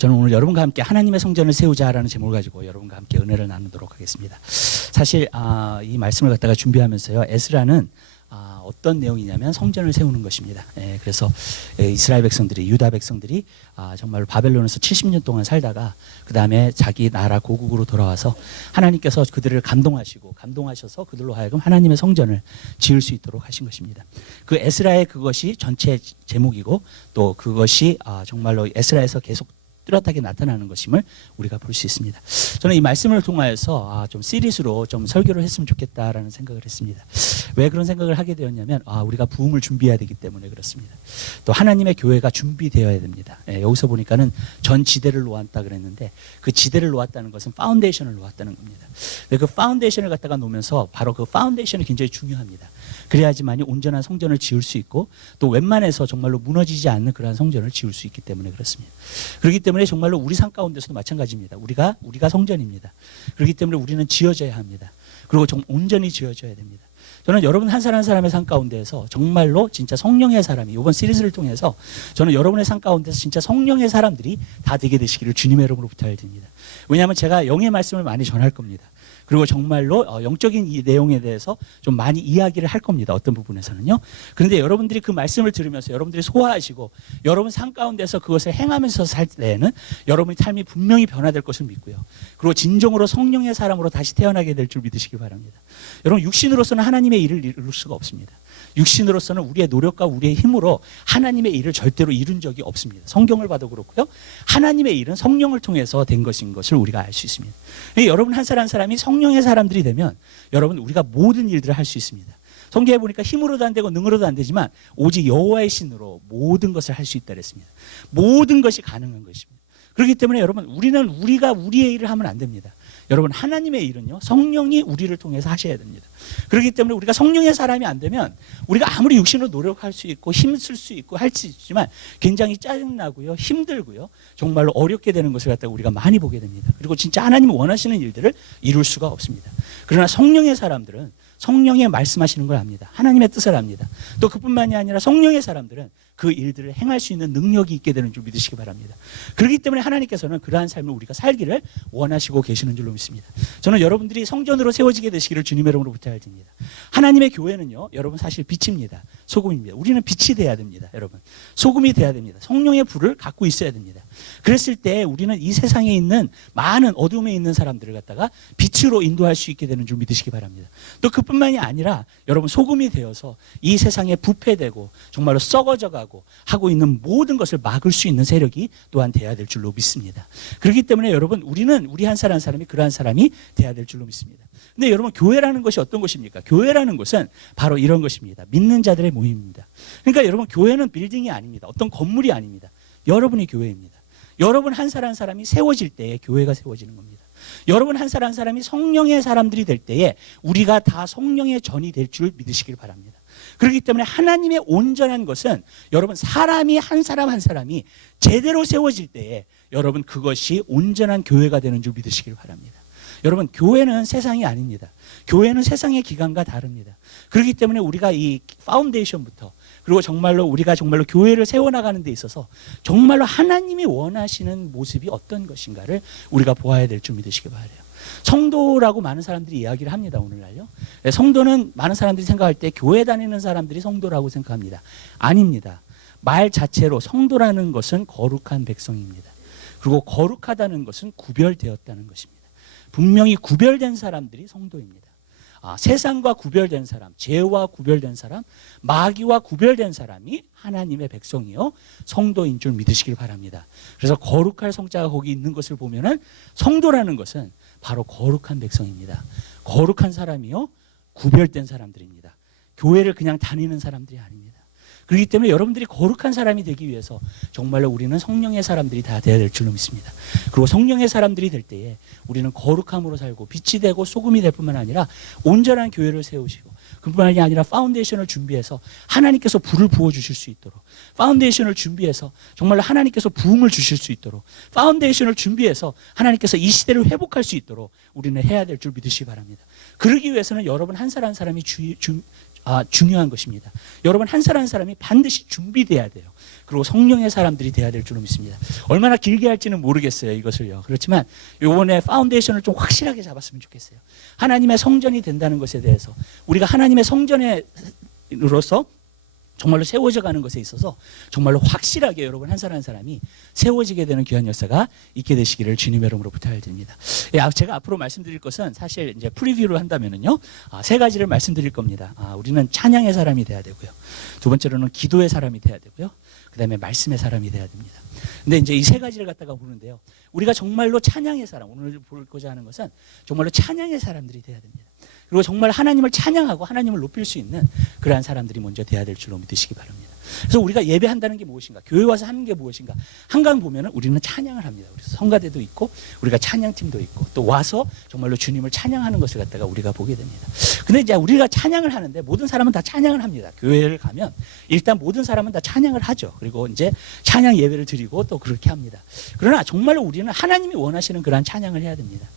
저는 오늘 여러분과 함께 하나님의 성전을 세우자라는 제목을 가지고 여러분과 함께 은혜를 나누도록 하겠습니다. 사실 이 말씀을 갖다가 준비하면서요, 에스라는 어떤 내용이냐면 성전을 세우는 것입니다. 그래서 이스라엘 백성들이, 유다 백성들이 정말로 바벨론에서 70년 동안 살다가 그 다음에 자기 나라 고국으로 돌아와서 하나님께서 그들을 감동하셔서 그들로 하여금 하나님의 성전을 지을 수 있도록 하신 것입니다. 그 에스라의 그것이 전체 제목이고, 또 그것이 정말로 에스라에서 계속 뚜렷하게 나타나는 것임을 우리가 볼 수 있습니다. 저는 이 말씀을 통하여서 좀 시리즈로 좀 설교를 했으면 좋겠다라는 생각을 했습니다. 왜 그런 생각을 하게 되었냐면 우리가 부흥을 준비해야 되기 때문에 그렇습니다. 또 하나님의 교회가 준비되어야 됩니다. 여기서 보니까는 전 지대를 놓았다 그랬는데, 그 지대를 놓았다는 것은 파운데이션을 놓았다는 겁니다. 그 파운데이션을 갖다가 놓으면서 바로 그 파운데이션이 굉장히 중요합니다. 그래야지만이 온전한 성전을 지을 수 있고, 또 웬만해서 정말로 무너지지 않는 그러한 성전을 지을 수 있기 때문에 그렇습니다. 그렇기 때문에 정말로 우리 삶 가운데서도 마찬가지입니다. 우리가 성전입니다. 그렇기 때문에 우리는 지어져야 합니다. 그리고 좀 온전히 지어져야 됩니다. 저는 여러분 한 사람 한 사람의 삶 가운데에서 정말로 진짜 성령의 사람이, 이번 시리즈를 통해서 저는 여러분의 삶 가운데서 진짜 성령의 사람들이 다 되게 되시기를 주님의 이름으로 부탁드립니다. 왜냐하면 제가 영의 말씀을 많이 전할 겁니다. 그리고 정말로 영적인 이 내용에 대해서 좀 많이 이야기를 할 겁니다. 어떤 부분에서는요. 그런데 여러분들이 그 말씀을 들으면서 여러분들이 소화하시고 여러분 삶 가운데서 그것을 행하면서 살 때에는 여러분의 삶이 분명히 변화될 것을 믿고요. 그리고 진정으로 성령의 사람으로 다시 태어나게 될 줄 믿으시기 바랍니다. 여러분, 육신으로서는 하나님의 일을 이룰 수가 없습니다. 육신으로서는 우리의 노력과 우리의 힘으로 하나님의 일을 절대로 이룬 적이 없습니다. 성경을 봐도 그렇고요. 하나님의 일은 성령을 통해서 된 것인 것을 우리가 알 수 있습니다. 여러분 한 사람 한 사람이 성령의 사람들이 되면 여러분 우리가 모든 일들을 할 수 있습니다. 성경에 보니까 힘으로도 안 되고 능으로도 안 되지만 오직 여호와의 신으로 모든 것을 할 수 있다 그랬습니다. 모든 것이 가능한 것입니다. 그렇기 때문에 여러분, 우리가 우리의 일을 하면 안 됩니다. 여러분, 하나님의 일은요, 성령이 우리를 통해서 하셔야 됩니다. 그렇기 때문에 우리가 성령의 사람이 안 되면 우리가 아무리 육신으로 노력할 수 있고 힘쓸 수 있고 할 수 있지만 굉장히 짜증나고요, 힘들고요, 정말로 어렵게 되는 것을 갖다가 우리가 많이 보게 됩니다. 그리고 진짜 하나님이 원하시는 일들을 이룰 수가 없습니다. 그러나 성령의 사람들은 성령이 말씀하시는 걸 압니다. 하나님의 뜻을 압니다. 또 그뿐만이 아니라 성령의 사람들은 그 일들을 행할 수 있는 능력이 있게 되는 줄 믿으시기 바랍니다. 그렇기 때문에 하나님께서는 그러한 삶을 우리가 살기를 원하시고 계시는 줄로 믿습니다. 저는 여러분들이 성전으로 세워지게 되시기를 주님의 이름으로 부탁드립니다. 하나님의 교회는요, 여러분 사실 빛입니다. 소금입니다. 우리는 빛이 돼야 됩니다. 여러분, 소금이 돼야 됩니다. 성령의 불을 갖고 있어야 됩니다. 그랬을 때 우리는 이 세상에 있는 많은 어둠에 있는 사람들을 갖다가 빛으로 인도할 수 있게 되는 줄 믿으시기 바랍니다. 또 그뿐만이 아니라 여러분, 소금이 되어서 이 세상에 부패되고 정말로 썩어져가고 하고 있는 모든 것을 막을 수 있는 세력이 또한 돼야 될 줄로 믿습니다. 그렇기 때문에 여러분, 우리 한 사람 한 사람이 그러한 사람이 돼야 될 줄로 믿습니다. 근데 여러분, 교회라는 것이 어떤 것입니까? 교회라는 것은 바로 이런 것입니다. 믿는 자들의 모임입니다. 그러니까 여러분, 교회는 빌딩이 아닙니다. 어떤 건물이 아닙니다. 여러분이 교회입니다. 여러분 한 사람 한 사람이 세워질 때에 교회가 세워지는 겁니다. 여러분 한 사람 한 사람이 성령의 사람들이 될 때에 우리가 다 성령의 전이 될 줄 믿으시길 바랍니다. 그렇기 때문에 하나님의 온전한 것은 여러분, 사람이 한 사람 한 사람이 제대로 세워질 때에 여러분, 그것이 온전한 교회가 되는 줄 믿으시길 바랍니다. 여러분, 교회는 세상이 아닙니다. 교회는 세상의 기관과 다릅니다. 그렇기 때문에 우리가 이 파운데이션부터, 그리고 정말로 우리가 정말로 교회를 세워나가는 데 있어서 정말로 하나님이 원하시는 모습이 어떤 것인가를 우리가 보아야 될 줄 믿으시기 바라요. 성도라고 많은 사람들이 이야기를 합니다, 오늘날요. 성도는 많은 사람들이 생각할 때 교회 다니는 사람들이 성도라고 생각합니다. 아닙니다. 말 자체로 성도라는 것은 거룩한 백성입니다. 그리고 거룩하다는 것은 구별되었다는 것입니다. 분명히 구별된 사람들이 성도입니다. 세상과 구별된 사람, 죄와 구별된 사람, 마귀와 구별된 사람이 하나님의 백성이요, 성도인 줄 믿으시길 바랍니다. 그래서 거룩할 성자가 거기 있는 것을 보면은 성도라는 것은 바로 거룩한 백성입니다. 거룩한 사람이요, 구별된 사람들입니다. 교회를 그냥 다니는 사람들이 아닙니다. 그렇기 때문에 여러분들이 거룩한 사람이 되기 위해서 정말로 우리는 성령의 사람들이 다 되어야 될 줄로 믿습니다. 그리고 성령의 사람들이 될 때에 우리는 거룩함으로 살고 빛이 되고 소금이 될 뿐만 아니라 온전한 교회를 세우시고, 그뿐만이 아니라 파운데이션을 준비해서 하나님께서 불을 부어주실 수 있도록, 파운데이션을 준비해서 정말로 하나님께서 부흥을 주실 수 있도록, 파운데이션을 준비해서 하나님께서 이 시대를 회복할 수 있도록 우리는 해야 될 줄 믿으시기 바랍니다. 그러기 위해서는 여러분 한 사람 한 사람이 중요한 것입니다. 여러분 한 사람 한 사람이 반드시 준비돼야 돼요. 그리고 성령의 사람들이 돼야 될 줄로 믿습니다. 얼마나 길게 할지는 모르겠어요, 이것을요. 그렇지만 이번에 파운데이션을 좀 확실하게 잡았으면 좋겠어요. 하나님의 성전이 된다는 것에 대해서 우리가 하나님의 성전으로서 정말로 세워져 가는 것에 있어서 정말로 확실하게 여러분 한 사람 한 사람이 세워지게 되는 귀한 역사가 있게 되시기를 주님의 이름으로 부탁드립니다. 제가 앞으로 말씀드릴 것은 사실 이제 프리뷰를 한다면은요, 세 가지를 말씀드릴 겁니다. 우리는 찬양의 사람이 돼야 되고요. 두 번째로는 기도의 사람이 돼야 되고요. 그 다음에 말씀의 사람이 돼야 됩니다. 근데 이제 이 세 가지를 갖다가 보는데요. 우리가 정말로 찬양의 사람, 오늘 보고자 하는 것은 정말로 찬양의 사람들이 돼야 됩니다. 그리고 정말 하나님을 찬양하고 하나님을 높일 수 있는 그러한 사람들이 먼저 돼야 될 줄로 믿으시기 바랍니다. 그래서 우리가 예배한다는 게 무엇인가, 교회 와서 하는 게 무엇인가, 한강 보면은 우리는 찬양을 합니다. 우리 성가대도 있고 우리가 찬양팀도 있고 또 와서 정말로 주님을 찬양하는 것을 갖다가 우리가 보게 됩니다. 근데 이제 우리가 찬양을 하는데 모든 사람은 다 찬양을 합니다. 교회를 가면 일단 모든 사람은 다 찬양을 하죠. 그리고 이제 찬양 예배를 드리고 또 그렇게 합니다. 그러나 정말로 우리는 하나님이 원하시는 그러한 찬양을 해야 됩니다.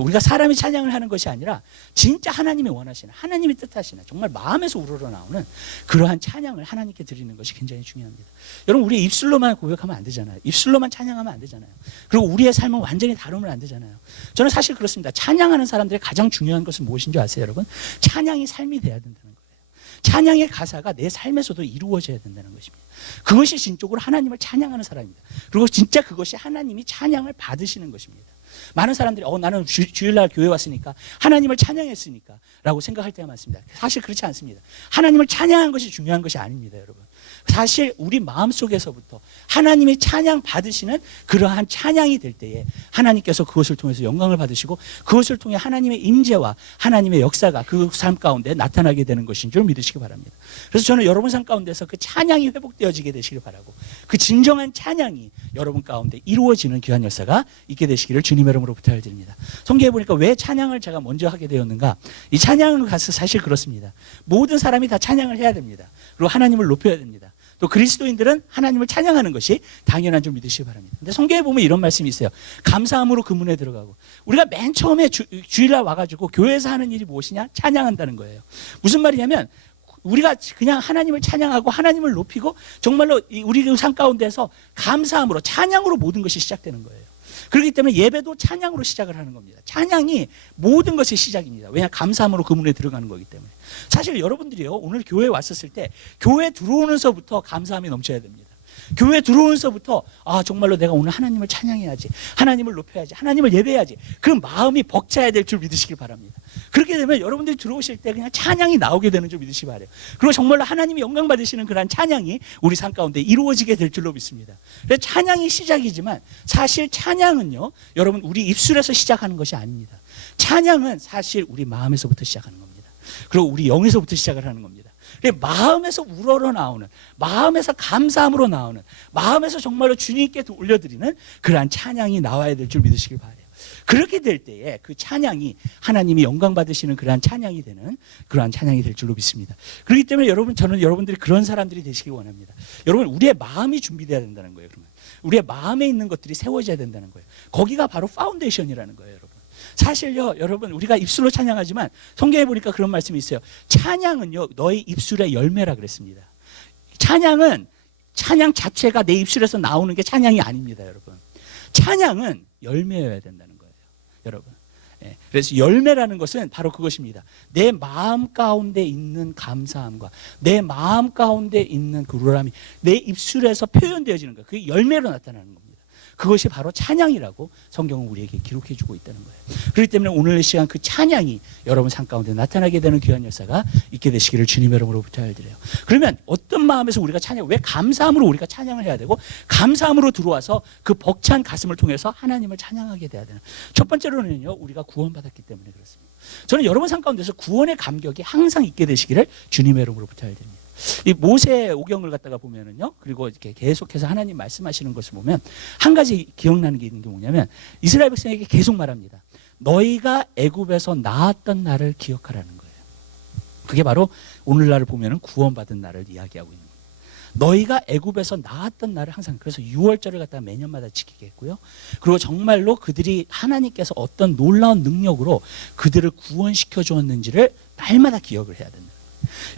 우리가 사람이 찬양을 하는 것이 아니라 진짜 하나님이 원하시는, 하나님이 뜻하시는, 정말 마음에서 우러러 나오는 그러한 찬양을 하나님께 드리는 것이 굉장히 중요합니다. 여러분, 우리 입술로만 고백하면 안 되잖아요. 입술로만 찬양하면 안 되잖아요. 그리고 우리의 삶은 완전히 다르면 안 되잖아요. 저는 사실 그렇습니다. 찬양하는 사람들의 가장 중요한 것은 무엇인 줄 아세요, 여러분? 찬양이 삶이 돼야 된다는 거예요. 찬양의 가사가 내 삶에서도 이루어져야 된다는 것입니다. 그것이 진적으로 하나님을 찬양하는 사람입니다. 그리고 진짜 그것이 하나님이 찬양을 받으시는 것입니다. 많은 사람들이 나는 주일날 교회 왔으니까 하나님을 찬양했으니까 라고 생각할 때가 많습니다. 사실 그렇지 않습니다. 하나님을 찬양한 것이 중요한 것이 아닙니다, 여러분. 사실 우리 마음속에서부터 하나님이 찬양 받으시는 그러한 찬양이 될 때에 하나님께서 그것을 통해서 영광을 받으시고 그것을 통해 하나님의 임재와 하나님의 역사가 그 삶 가운데 나타나게 되는 것인 줄 믿으시기 바랍니다. 그래서 저는 여러분 삶 가운데서 그 찬양이 회복되어지게 되시길 바라고, 그 진정한 찬양이 여러분 가운데 이루어지는 귀한 역사가 있게 되시기를 주님의 이름으로 부탁드립니다. 성경에 보니까 왜 찬양을 제가 먼저 하게 되었는가, 이 찬양을 가서 사실 그렇습니다. 모든 사람이 다 찬양을 해야 됩니다. 그리고 하나님을 높여야 됩니다. 또 그리스도인들은 하나님을 찬양하는 것이 당연한 줄 믿으시기 바랍니다. 근데 성경에 보면 이런 말씀이 있어요. 감사함으로 그 문에 들어가고. 우리가 맨 처음에 주일날 와가지고 교회에서 하는 일이 무엇이냐? 찬양한다는 거예요. 무슨 말이냐면 우리가 그냥 하나님을 찬양하고 하나님을 높이고 정말로 우리 삶 가운데서 감사함으로, 찬양으로 모든 것이 시작되는 거예요. 그렇기 때문에 예배도 찬양으로 시작을 하는 겁니다. 찬양이 모든 것의 시작입니다. 왜냐? 감사함으로 그 문에 들어가는 거기 때문에. 사실 여러분들이요, 오늘 교회에 왔었을 때 교회 들어오면서부터 감사함이 넘쳐야 됩니다. 교회 들어오면서부터 정말로 내가 오늘 하나님을 찬양해야지, 하나님을 높여야지, 하나님을 예배해야지, 그 마음이 벅차야 될 줄 믿으시길 바랍니다. 그렇게 되면 여러분들이 들어오실 때 그냥 찬양이 나오게 되는 줄 믿으시기 바라요. 그리고 정말로 하나님이 영광 받으시는 그런 찬양이 우리 삶 가운데 이루어지게 될 줄로 믿습니다. 그래서 찬양이 시작이지만 사실 찬양은요, 여러분 우리 입술에서 시작하는 것이 아닙니다. 찬양은 사실 우리 마음에서부터 시작하는 겁니다. 그리고 우리 영에서부터 시작을 하는 겁니다. 마음에서 우러러 나오는, 마음에서 감사함으로 나오는, 마음에서 정말로 주님께 올려드리는 그러한 찬양이 나와야 될 줄 믿으시길 바라요. 그렇게 될 때에 그 찬양이 하나님이 영광 받으시는 그러한 찬양이 되는 그러한 찬양이 될 줄로 믿습니다. 그렇기 때문에 저는 여러분들이 그런 사람들이 되시길 원합니다. 여러분, 우리의 마음이 준비되어야 된다는 거예요. 그러면 우리의 마음에 있는 것들이 세워져야 된다는 거예요. 거기가 바로 파운데이션이라는 거예요, 여러분. 사실요, 여러분, 우리가 입술로 찬양하지만 성경에 보니까 그런 말씀이 있어요. 찬양은요, 너희 입술의 열매라 그랬습니다. 찬양 자체가 내 입술에서 나오는 게 찬양이 아닙니다, 여러분. 찬양은 열매여야 된다는 거예요, 여러분. 그래서 열매라는 것은 바로 그것입니다. 내 마음 가운데 있는 감사함과 내 마음 가운데 있는 그 우러람이 내 입술에서 표현되어지는 거예요. 그게 열매로 나타나는 겁니다. 그것이 바로 찬양이라고 성경은 우리에게 기록해 주고 있다는 거예요. 그렇기 때문에 오늘 시간 그 찬양이 여러분 삶 가운데 나타나게 되는 귀한 역사가 있게 되시기를 주님의 이름으로 부탁드려요. 그러면 어떤 마음에서 우리가 왜 감사함으로 우리가 찬양을 해야 되고 감사함으로 들어와서 그 벅찬 가슴을 통해서 하나님을 찬양하게 돼야 되는, 첫 번째로는요, 우리가 구원받았기 때문에 그렇습니다. 저는 여러분 삶 가운데서 구원의 감격이 항상 있게 되시기를 주님의 이름으로 부탁드립니다. 이 모세 오경을 갖다가 보면은요, 그리고 이렇게 계속해서 하나님 말씀하시는 것을 보면 한 가지 기억나는 게 있는 게 뭐냐면 이스라엘 백성에게 계속 말합니다. 너희가 애굽에서 나왔던 날을 기억하라는 거예요. 그게 바로 오늘날을 보면은 구원받은 날을 이야기하고 있는 거예요. 너희가 애굽에서 나왔던 날을 항상, 그래서 6월절을 갖다가 매년마다 지키게 했고요. 그리고 정말로 그들이 하나님께서 어떤 놀라운 능력으로 그들을 구원시켜 주었는지를 날마다 기억을 해야 된다.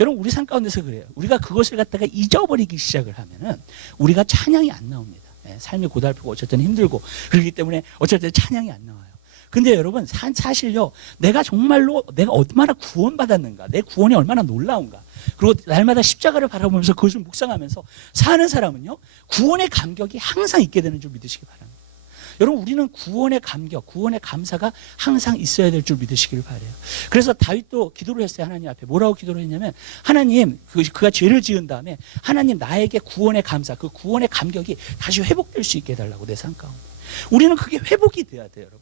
여러분 우리 삶 가운데서 그래요. 우리가 그것을 갖다가 잊어버리기 시작을 하면은 우리가 찬양이 안 나옵니다. 예, 삶이 고달프고 어쩔 때는 힘들고 그렇기 때문에 어쩔 때는 찬양이 안 나와요. 근데 여러분 사실요, 내가 정말로 내가 얼마나 구원받았는가, 내 구원이 얼마나 놀라운가, 그리고 날마다 십자가를 바라보면서 그것을 묵상하면서 사는 사람은요, 구원의 감격이 항상 있게 되는 줄 믿으시기 바랍니다. 여러분 우리는 구원의 감격, 구원의 감사가 항상 있어야 될 줄 믿으시길 바라요. 그래서 다윗도 기도를 했어요. 하나님 앞에 뭐라고 기도를 했냐면, 하나님, 그가 죄를 지은 다음에 하나님 나에게 구원의 감사, 그 구원의 감격이 다시 회복될 수 있게 해달라고, 내 삶 가운데. 우리는 그게 회복이 돼야 돼요. 여러분,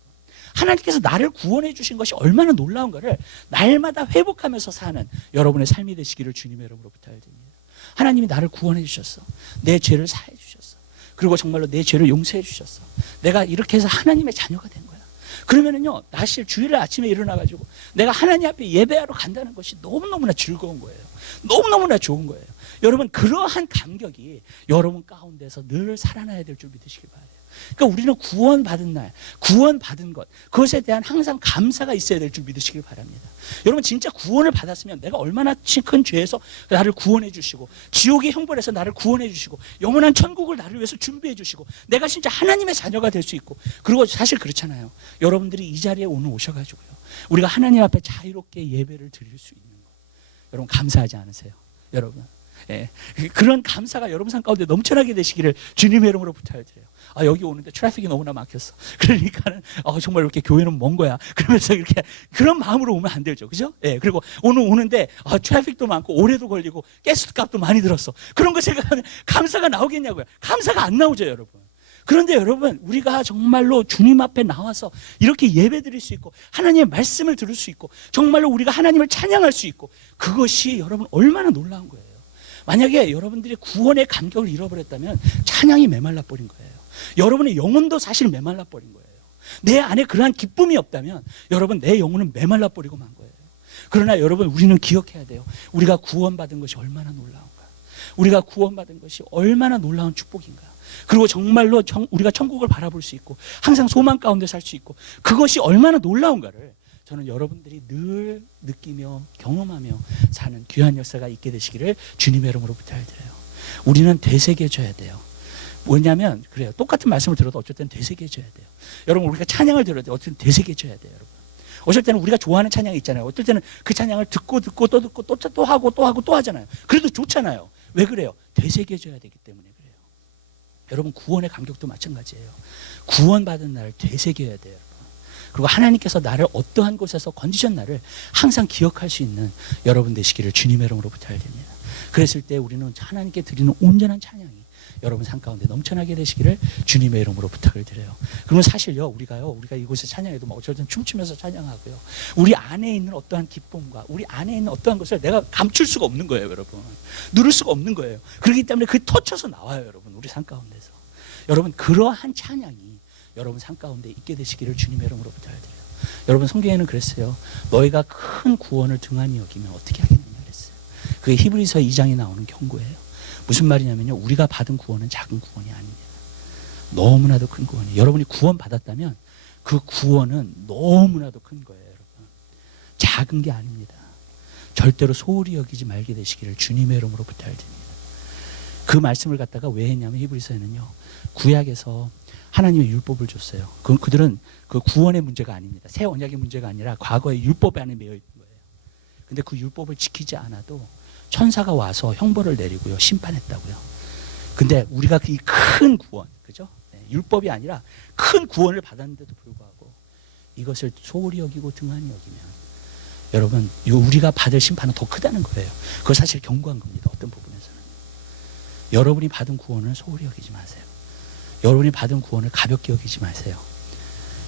하나님께서 나를 구원해 주신 것이 얼마나 놀라운가를 날마다 회복하면서 사는 여러분의 삶이 되시기를 주님의 이름으로 부탁드립니다. 하나님이 나를 구원해 주셨어. 내 죄를 사해 주셨어. 그리고 정말로 내 죄를 용서해 주셨어. 내가 이렇게 해서 하나님의 자녀가 된 거야. 그러면은요, 사실 주일 아침에 일어나가지고 내가 하나님 앞에 예배하러 간다는 것이 너무너무나 즐거운 거예요. 너무너무나 좋은 거예요. 여러분, 그러한 감격이 여러분 가운데서 늘 살아나야 될 줄 믿으시기 바라요. 그러니까 우리는 구원받은 날, 구원받은 것, 그것에 대한 항상 감사가 있어야 될 줄 믿으시길 바랍니다. 여러분 진짜 구원을 받았으면 내가 얼마나 큰 죄에서 나를 구원해 주시고, 지옥의 형벌에서 나를 구원해 주시고, 영원한 천국을 나를 위해서 준비해 주시고, 내가 진짜 하나님의 자녀가 될 수 있고. 그리고 사실 그렇잖아요. 여러분들이 이 자리에 오늘 오셔가지고요, 우리가 하나님 앞에 자유롭게 예배를 드릴 수 있는 거, 여러분 감사하지 않으세요? 여러분, 예, 그런 감사가 여러분 삶 가운데 넘쳐나게 되시기를 주님의 이름으로 부탁드려요. 아, 여기 오는데 트래픽이 너무나 막혔어. 그러니까는 정말 이렇게 교회는 먼 거야. 그러면서 이렇게 그런 마음으로 오면 안 되죠, 그죠? 예, 그리고 오늘 오는데 트래픽도 많고 오래도 걸리고 가스 값도 많이 들었어. 그런 거 생각하면 감사가 나오겠냐고요? 감사가 안 나오죠, 여러분. 그런데 여러분, 우리가 정말로 주님 앞에 나와서 이렇게 예배 드릴 수 있고, 하나님의 말씀을 들을 수 있고, 정말로 우리가 하나님을 찬양할 수 있고, 그것이 여러분 얼마나 놀라운 거예요. 만약에 여러분들이 구원의 감격을 잃어버렸다면 찬양이 메말라 버린 거예요. 여러분의 영혼도 사실 메말라 버린 거예요. 내 안에 그러한 기쁨이 없다면 여러분, 내 영혼은 메말라 버리고 만 거예요. 그러나 여러분, 우리는 기억해야 돼요. 우리가 구원받은 것이 얼마나 놀라운가, 우리가 구원받은 것이 얼마나 놀라운 축복인가, 그리고 정말로 우리가 천국을 바라볼 수 있고 항상 소망 가운데 살 수 있고, 그것이 얼마나 놀라운가를 저는 여러분들이 늘 느끼며 경험하며 사는 귀한 역사가 있게 되시기를 주님의 이름으로 부탁드려요. 우리는 되새겨져야 돼요. 뭐냐면 그래요, 똑같은 말씀을 들어도 어쩔 때는 되새겨져야 돼요. 여러분, 우리가 찬양을 들어도 어쩔 때는 되새겨져야 돼요. 여러분, 어쩔 때는 우리가 좋아하는 찬양이 있잖아요. 어쩔 때는 그 찬양을 듣고 또 듣고 또 하고 또 하잖아요. 그래도 좋잖아요. 왜 그래요? 되새겨져야 되기 때문에 그래요. 여러분, 구원의 감격도 마찬가지예요. 구원받은 날을 되새겨야 돼요. 그리고 하나님께서 나를 어떠한 곳에서 건지신 나를 항상 기억할 수 있는 여러분 되시기를 주님의 이름으로 부탁드립니다. 그랬을 때 우리는 하나님께 드리는 온전한 찬양이 여러분 삶 가운데 넘쳐나게 되시기를 주님의 이름으로 부탁을 드려요. 그러면 사실요, 우리가 이곳에 찬양해도 뭐 어쩔 땐 춤추면서 찬양하고요, 우리 안에 있는 어떠한 기쁨과 우리 안에 있는 어떠한 것을 내가 감출 수가 없는 거예요, 여러분. 누를 수가 없는 거예요. 그렇기 때문에 그 터쳐서 나와요, 여러분, 우리 삶 가운데서. 여러분, 그러한 찬양이 여러분 삶 가운데 있게 되시기를 주님의 이름으로 부탁드려요. 여러분, 성경에는 그랬어요. 너희가 큰 구원을 등한히 여기면 어떻게 하겠느냐 그랬어요. 그게 히브리서 2장에 나오는 경고예요. 무슨 말이냐면요, 우리가 받은 구원은 작은 구원이 아닙니다. 너무나도 큰 구원이에요. 여러분이 구원 받았다면 그 구원은 너무나도 큰 거예요, 여러분. 작은 게 아닙니다. 절대로 소홀히 여기지 말게 되시기를 주님의 이름으로 부탁드립니다. 그 말씀을 갖다가 왜 했냐면, 히브리서에는요, 구약에서 하나님의 율법을 줬어요. 그들은 그 구원의 문제가 아닙니다. 새 언약의 문제가 아니라 과거의 율법 안에 매여 있는 거예요. 근데 그 율법을 지키지 않아도 천사가 와서 형벌을 내리고요, 심판했다고요. 근데 우리가 이 큰 구원, 그죠? 네, 율법이 아니라 큰 구원을 받았는데도 불구하고 이것을 소홀히 여기고 등한히 여기면 여러분, 우리가 받을 심판은 더 크다는 거예요. 그거 사실 경고한 겁니다. 어떤 부분에서는. 여러분이 받은 구원을 소홀히 여기지 마세요. 여러분이 받은 구원을 가볍게 여기지 마세요.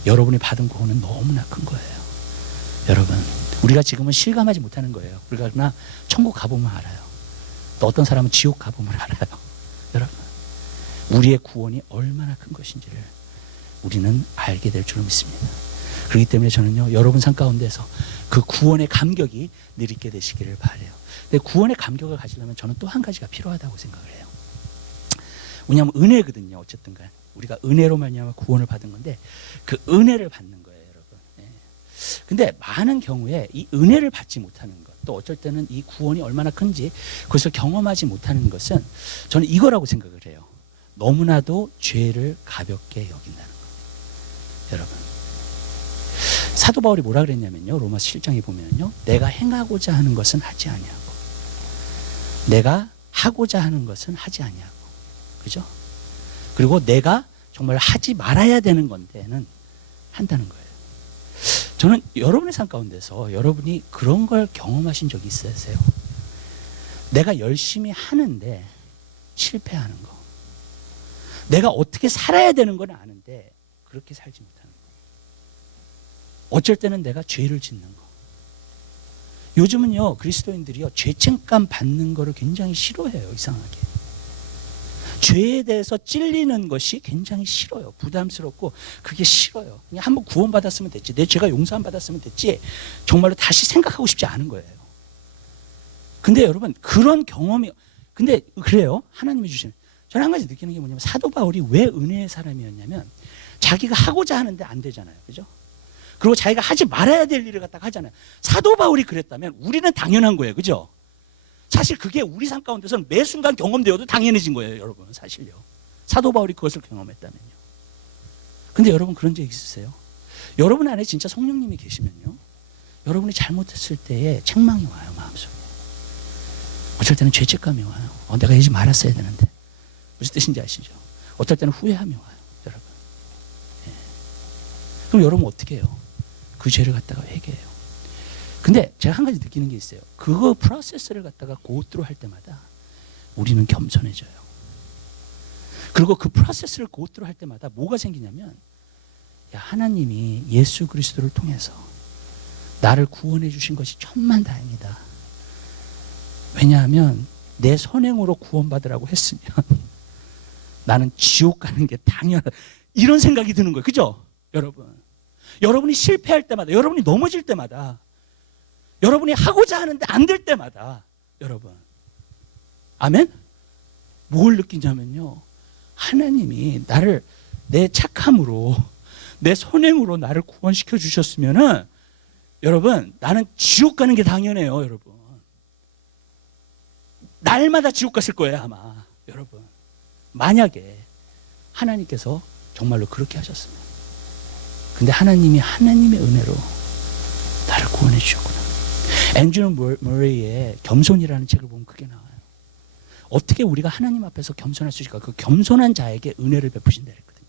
여러분이 받은 구원은 너무나 큰 거예요. 여러분, 우리가 지금은 실감하지 못하는 거예요. 우리가 그러나 천국 가보면 알아요. 또 어떤 사람은 지옥 가보면 알아요. 여러분, 우리의 구원이 얼마나 큰 것인지를 우리는 알게 될 줄 믿습니다. 그렇기 때문에 저는요, 여러분 삶 가운데서 그 구원의 감격이 늘 있게 되시기를 바라요. 근데 구원의 감격을 가지려면 저는 또 한 가지가 필요하다고 생각을 해요. 왜냐하면 은혜거든요. 어쨌든 간 우리가 은혜로 말미암아 구원을 받은 건데, 그 은혜를 받는 거예요, 여러분. 예. 근데 많은 경우에 이 은혜를 받지 못하는 것, 또 어쩔 때는 이 구원이 얼마나 큰지 그것을 경험하지 못하는 것은 저는 이거라고 생각을 해요. 너무나도 죄를 가볍게 여긴다는 거. 여러분, 사도 바울이 뭐라 그랬냐면요, 로마서 7장에 보면요, 내가 행하고자 하는 것은 하지 아니하고 내가 하고자 하는 것은 하지 아니하고, 그죠? 그리고 내가 정말 하지 말아야 되는 건데는 한다는 거예요. 저는 여러분의 삶 가운데서 여러분이 그런 걸 경험하신 적이 있으세요? 내가 열심히 하는데 실패하는 거. 내가 어떻게 살아야 되는 건 아는데 그렇게 살지 못하는 거. 어쩔 때는 내가 죄를 짓는 거. 요즘은요, 그리스도인들이요, 죄책감 받는 거를 굉장히 싫어해요, 이상하게. 죄에 대해서 찔리는 것이 굉장히 싫어요. 부담스럽고 그게 싫어요. 그냥 한번 구원받았으면 됐지, 내 죄가 용서함 받았으면 됐지, 정말로 다시 생각하고 싶지 않은 거예요. 근데 여러분, 그런 경험이, 근데 그래요, 하나님이 주시는. 저는 한 가지 느끼는 게 뭐냐면, 사도 바울이 왜 은혜의 사람이었냐면, 자기가 하고자 하는데 안 되잖아요, 그죠? 그리고 자기가 하지 말아야 될 일을 갖다가 하잖아요. 사도 바울이 그랬다면 우리는 당연한 거예요, 그죠? 사실 그게 우리 삶 가운데서는 매 순간 경험되어도 당연해진 거예요, 여러분. 사실요. 사도 바울이 그것을 경험했다면요. 근데 여러분, 그런 적 있으세요? 여러분 안에 진짜 성령님이 계시면요, 여러분이 잘못했을 때에 책망이 와요, 마음속에. 어쩔 때는 죄책감이 와요. 내가 이러지 말았어야 되는데. 무슨 뜻인지 아시죠? 어떨 때는 후회함이 와요, 여러분. 예. 그럼 여러분 어떻게 해요? 그 죄를 갖다가 회개해요. 근데 제가 한 가지 느끼는 게 있어요. 그거 프로세스를 갖다가 고트로 할 때마다 우리는 겸손해져요. 그리고 그 프로세스를 고트로 할 때마다 뭐가 생기냐면, 야, 하나님이 예수 그리스도를 통해서 나를 구원해 주신 것이 천만다행이다. 왜냐하면 내 선행으로 구원받으라고 했으면 나는 지옥 가는 게 당연하다. 이런 생각이 드는 거예요, 그죠? 여러분, 여러분이 실패할 때마다, 여러분이 넘어질 때마다, 여러분이 하고자 하는데 안 될 때마다, 여러분, 아멘? 뭘 느끼냐면요, 하나님이 나를 내 착함으로, 내 선행으로 나를 구원시켜 주셨으면은, 여러분, 나는 지옥 가는 게 당연해요, 여러분. 날마다 지옥 갔을 거예요, 아마. 여러분, 만약에 하나님께서 정말로 그렇게 하셨으면. 근데 하나님이 하나님의 은혜로 나를 구원해 주셨구나. 앤드류 머레이의 겸손이라는 책을 보면 그게 나와요. 어떻게 우리가 하나님 앞에서 겸손할 수 있을까? 그 겸손한 자에게 은혜를 베푸신다 그랬거든요.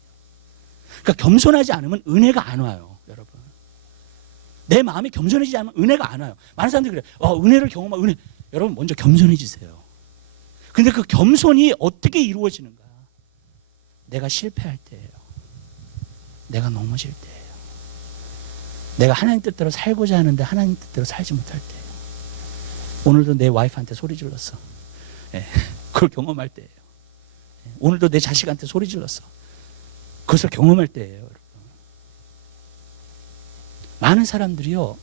그러니까 겸손하지 않으면 은혜가 안 와요, 여러분. 내 마음이 겸손해지지 않으면 은혜가 안 와요. 많은 사람들이 그래요. 은혜를 경험하고, 은혜. 여러분, 먼저 겸손해지세요. 근데 그 겸손이 어떻게 이루어지는가? 내가 실패할 때예요. 내가 넘어질 때예요. 내가 하나님 뜻대로 살고자 하는데 하나님 뜻대로 살지 못할 때예요. 오늘도 내 와이프한테 소리 질렀어. 예, 그걸 경험할 때예요. 예, 오늘도 내 자식한테 소리 질렀어. 그것을 경험할 때예요, 여러분. 많은 사람들이요,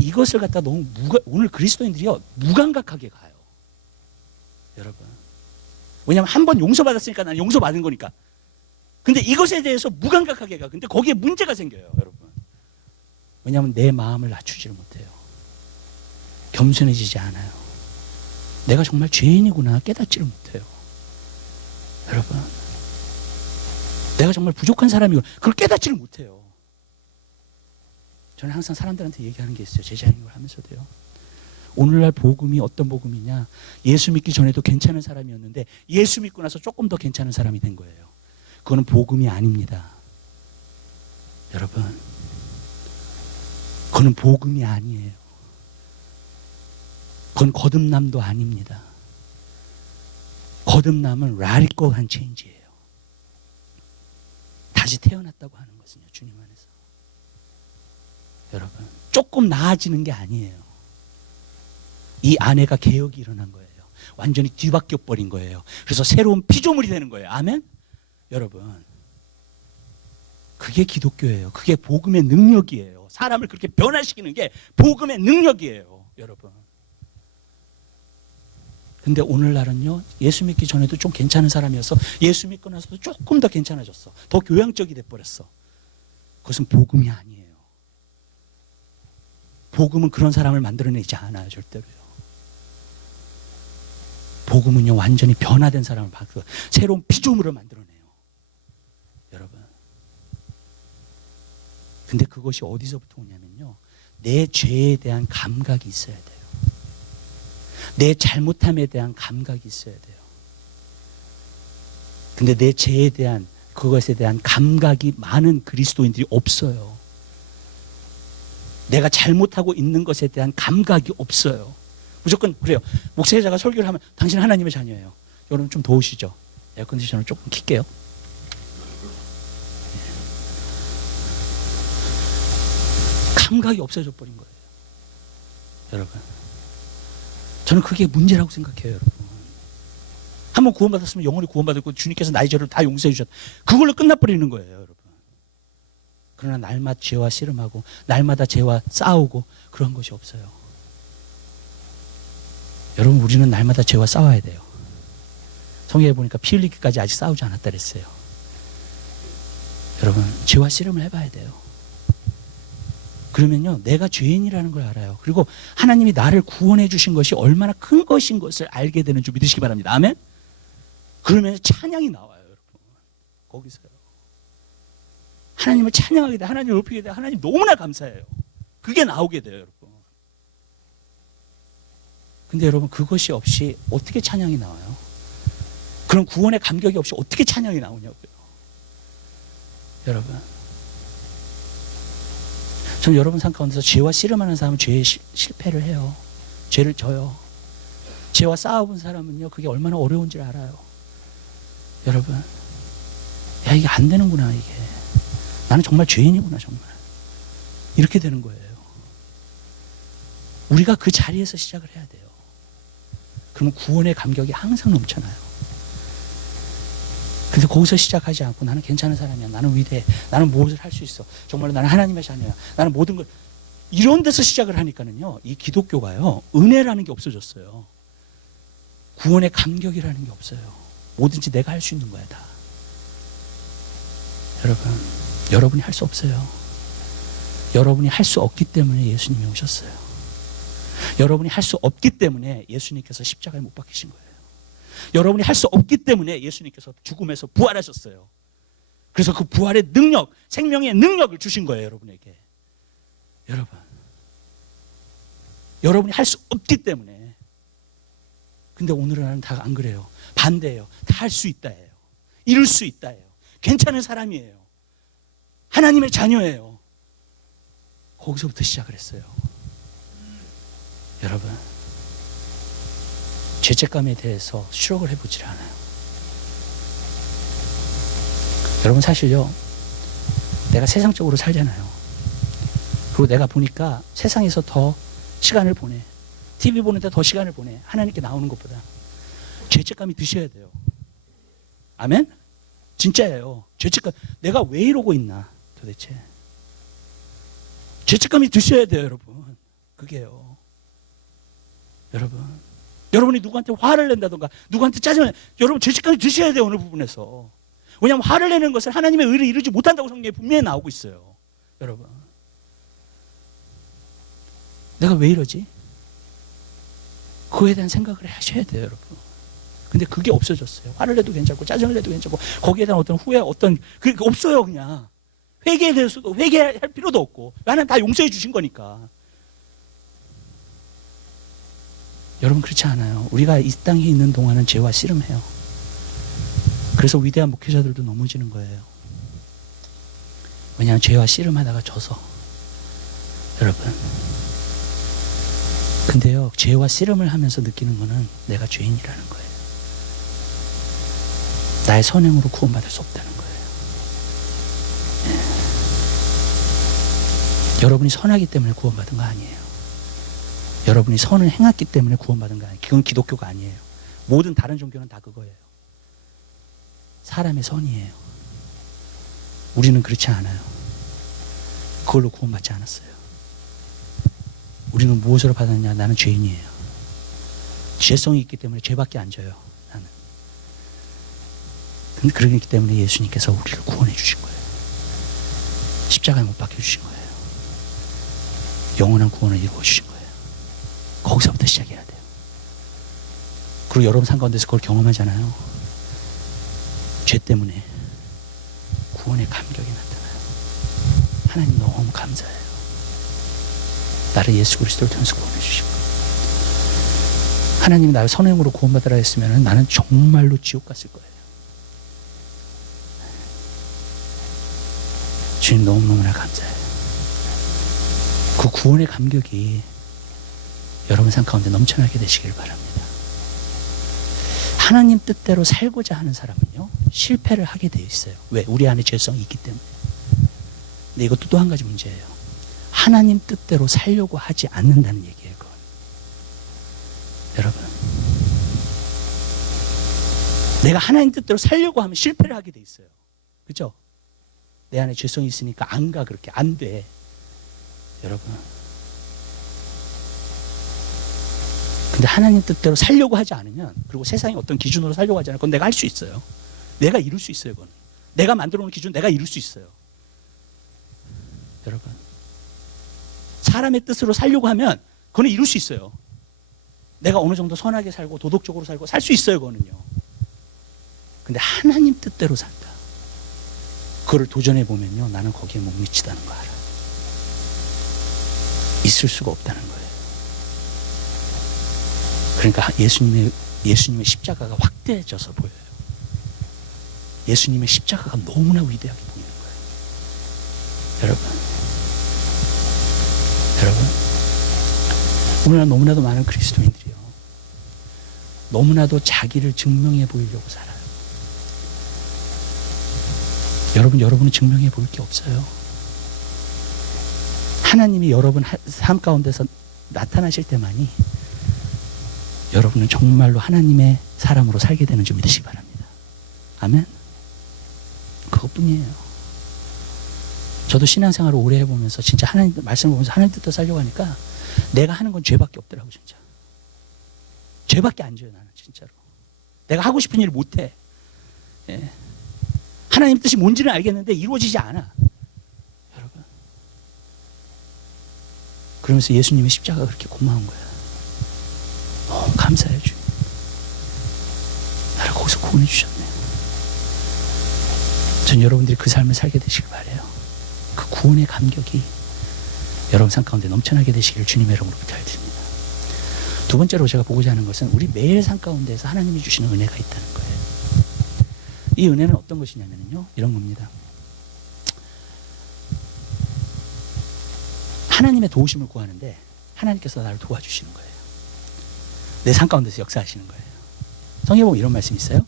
이것을 갖다 너무 오늘 그리스도인들이요, 무감각하게 가요, 여러분. 왜냐하면 한 번 용서받았으니까 나는 용서받은 거니까. 근데 이것에 대해서 무감각하게 가. 근데 거기에 문제가 생겨요, 여러분. 왜냐하면 내 마음을 낮추지를 못해요. 겸손해지지 않아요. 내가 정말 죄인이구나 깨닫지를 못해요, 여러분. 내가 정말 부족한 사람이구나, 그걸 깨닫지를 못해요. 저는 항상 사람들한테 얘기하는 게 있어요, 제자인 걸 하면서도요. 오늘날 복음이 어떤 복음이냐, 예수 믿기 전에도 괜찮은 사람이었는데 예수 믿고 나서 조금 더 괜찮은 사람이 된 거예요. 그거는 복음이 아닙니다, 여러분. 그거는 복음이 아니에요. 그건 거듭남도 아닙니다. 거듭남은 라디컬한 체인지예요. 다시 태어났다고 하는 것은요, 주님 안에서. 여러분, 조금 나아지는 게 아니에요. 이 아내가 개혁이 일어난 거예요. 완전히 뒤바뀌어 버린 거예요. 그래서 새로운 피조물이 되는 거예요. 아멘? 여러분, 그게 기독교예요. 그게 복음의 능력이에요. 사람을 그렇게 변화시키는 게 복음의 능력이에요, 여러분. 근데 오늘날은요, 예수 믿기 전에도 좀 괜찮은 사람이어서 예수 믿고 나서도 조금 더 괜찮아졌어. 더 교양적이 돼버렸어. 그것은 복음이 아니에요. 복음은 그런 사람을 만들어내지 않아요. 절대로요. 복음은요, 완전히 변화된 사람을 바꿔 새로운 피조물을 만들어내요. 여러분. 근데 그것이 어디서부터 오냐면요, 내 죄에 대한 감각이 있어야 돼요. 내 잘못함에 대한 감각이 있어야 돼요. 근데 내 죄에 대한, 그것에 대한 감각이 많은 그리스도인들이 없어요. 내가 잘못하고 있는 것에 대한 감각이 없어요. 무조건 그래요. 목사자가 설교를 하면 당신 하나님의 자녀예요. 여러분 좀 더우시죠? 에어컨디셔너를 조금 킬게요. 감각이 없어져 버린 거예요. 여러분. 저는 그게 문제라고 생각해요. 여러분. 한번 구원받았으면 영원히 구원받았고 주님께서 나의 죄를 다 용서해 주셨다. 그걸로 끝나버리는 거예요. 여러분. 그러나 날마다 죄와 씨름하고 날마다 죄와 싸우고 그런 것이 없어요. 여러분, 우리는 날마다 죄와 싸워야 돼요. 성경에 보니까 피 흘리기까지 아직 싸우지 않았다 그랬어요. 여러분, 죄와 씨름을 해봐야 돼요. 그러면요, 내가 죄인이라는 걸 알아요. 그리고 하나님이 나를 구원해 주신 것이 얼마나 큰 것인 것을 알게 되는 줄 믿으시기 바랍니다. 아멘? 그러면 찬양이 나와요. 여러분. 거기서요. 하나님을 찬양하게 돼, 하나님을 높이게 돼, 하나님 너무나 감사해요. 그게 나오게 돼요. 여러분. 근데 여러분, 그것이 없이 어떻게 찬양이 나와요? 그런 구원의 감격이 없이 어떻게 찬양이 나오냐고요. 여러분, 저는 여러분 삶 가운데서 죄와 씨름하는 사람은 죄에 실패를 해요. 죄를 져요. 죄와 싸워본 사람은요, 그게 얼마나 어려운지를 알아요. 여러분, 야, 이게 안 되는구나. 이게 나는 정말 죄인이구나. 정말 이렇게 되는 거예요. 우리가 그 자리에서 시작을 해야 돼요. 그러면 구원의 감격이 항상 넘쳐나요. 근데 거기서 시작하지 않고 나는 괜찮은 사람이야, 나는 위대해, 나는 무엇을 할 수 있어, 정말로 나는 하나님의 자녀야, 나는 모든 걸, 이런 데서 시작을 하니까는요, 이 기독교가요, 은혜라는 게 없어졌어요. 구원의 감격이라는 게 없어요. 뭐든지 내가 할 수 있는 거야 다. 여러분, 여러분이 할 수 없어요. 여러분이 할 수 없기 때문에 예수님이 오셨어요. 여러분이 할 수 없기 때문에 예수님께서 십자가에 못 박히신 거예요. 여러분이 할 수 없기 때문에 예수님께서 죽음에서 부활하셨어요. 그래서 그 부활의 능력, 생명의 능력을 주신 거예요. 여러분에게. 여러분, 여러분이 할 수 없기 때문에. 근데 오늘은 다 안 그래요. 반대예요. 다 할 수 있다예요. 이룰 수 있다예요. 괜찮은 사람이에요. 하나님의 자녀예요. 거기서부터 시작을 했어요. 여러분, 죄책감에 대해서 수록을 해보질 않아요. 여러분, 사실요, 내가 세상적으로 살잖아요. 그리고 내가 보니까 세상에서 더 시간을 보내, TV 보는데 더 시간을 보내, 하나님께 나오는 것보다. 죄책감이 드셔야 돼요. 아멘? 진짜예요. 죄책감, 내가 왜 이러고 있나 도대체. 죄책감이 드셔야 돼요. 여러분. 그게요. 여러분, 여러분이 누구한테 화를 낸다던가 누구한테 짜증을, 여러분 죄책감이 드셔야 돼요. 어느 부분에서. 왜냐하면 화를 내는 것을 하나님의 의를 이루지 못한다고 성경에 분명히 나오고 있어요. 여러분, 내가 왜 이러지? 그거에 대한 생각을 하셔야 돼요. 여러분. 근데 그게 없어졌어요. 화를 내도 괜찮고 짜증을 내도 괜찮고 거기에 대한 어떤 후회, 어떤 그게 없어요. 그냥 회개에 대해서도 회개할 필요도 없고 하나님 다 용서해 주신 거니까. 여러분, 그렇지 않아요. 우리가 이 땅에 있는 동안은 죄와 씨름해요. 그래서 위대한 목회자들도 넘어지는 거예요. 왜냐하면 죄와 씨름하다가 져서. 여러분, 근데요, 죄와 씨름을 하면서 느끼는 거는 내가 죄인이라는 거예요. 나의 선행으로 구원받을 수 없다는 거예요. 예. 여러분이 선하기 때문에 구원받은 거 아니에요. 여러분이 선을 행했기 때문에 구원받은 거 아니에요. 그건 기독교가 아니에요. 모든 다른 종교는 다 그거예요. 사람의 선이에요. 우리는 그렇지 않아요. 그걸로 구원받지 않았어요. 우리는 무엇으로 받았냐? 나는 죄인이에요. 죄성이 있기 때문에 죄밖에 안 져요. 나는. 근데 그러기 때문에 예수님께서 우리를 구원해 주신 거예요. 십자가에 못 박혀 주신 거예요. 영원한 구원을 이루어 주신 거예요. 거기서부터 시작해야 돼요. 그리고 여러분 삶 가운데서 그걸 경험하잖아요. 죄 때문에 구원의 감격이 나타나요. 하나님 너무 감사해요. 나를 예수 그리스도를 통해서 구원해 주신 거예요. 하나님이 나를 선행으로 구원받으라 했으면 나는 정말로 지옥 갔을 거예요. 주님 너무너무나 감사해요. 그 구원의 감격이 여러분 삶 가운데 넘쳐나게 되시길 바랍니다. 하나님 뜻대로 살고자 하는 사람은요, 실패를 하게 되어 있어요. 왜? 우리 안에 죄성이 있기 때문에. 근데 이것도 또 한 가지 문제예요. 하나님 뜻대로 살려고 하지 않는다는 얘기예요. 그건. 여러분, 내가 하나님 뜻대로 살려고 하면 실패를 하게 돼 있어요. 그죠? 내 안에 죄성이 있으니까 안 가, 그렇게 안 돼. 여러분, 근데 하나님 뜻대로 살려고 하지 않으면, 그리고 세상이 어떤 기준으로 살려고 하지 않으면 그건 내가 할 수 있어요. 내가 이룰 수 있어요. 그건 내가 만들어 놓은 기준 내가 이룰 수 있어요. 여러분, 사람의 뜻으로 살려고 하면 그건 이룰 수 있어요. 내가 어느 정도 선하게 살고 도덕적으로 살고 살 수 있어요. 그거는요. 근데 하나님 뜻대로 산다, 그거를 도전해 보면요, 나는 거기에 못 미치다는 거 알아요. 있을 수가 없다는 거예요. 그러니까 예수님의 십자가가 확대해져서 보여요. 예수님의 십자가가 너무나 위대하게 보이는 거예요. 여러분, 오늘날 너무나도 많은 그리스도인들이요, 너무나도 자기를 증명해 보이려고 살아요. 여러분은 증명해 보일 게 없어요. 하나님이 여러분 삶 가운데서 나타나실 때만이 여러분은 정말로 하나님의 사람으로 살게 되는 줄 믿으시기 바랍니다. 아멘. 그것뿐이에요. 저도 신앙생활을 오래 해보면서 진짜 하나님 말씀을 보면서 하나님 뜻대로 살려고 하니까 내가 하는 건 죄밖에 없더라고. 진짜 죄밖에 안 져요. 나는 진짜로 내가 하고 싶은 일을 못해. 예. 하나님 뜻이 뭔지는 알겠는데 이루어지지 않아. 여러분, 그러면서 예수님의 십자가가 그렇게 고마운 거야. 너무 감사해요. 주님, 나를 거기서 구원해 주셨네. 전 여러분들이 그 삶을 살게 되시길 바라요. 그 구원의 감격이 여러분 삶 가운데 넘쳐나게 되시기를 주님의 이름으로 부탁드립니다. 두 번째로 제가 보고자 하는 것은 우리 매일 삶 가운데에서 하나님이 주시는 은혜가 있다는 거예요. 이 은혜는 어떤 것이냐면요, 이런 겁니다. 하나님의 도우심을 구하는데 하나님께서 나를 도와주시는 거예요. 내 삶 가운데서 역사하시는 거예요. 성경에 보면 이런 말씀이 있어요.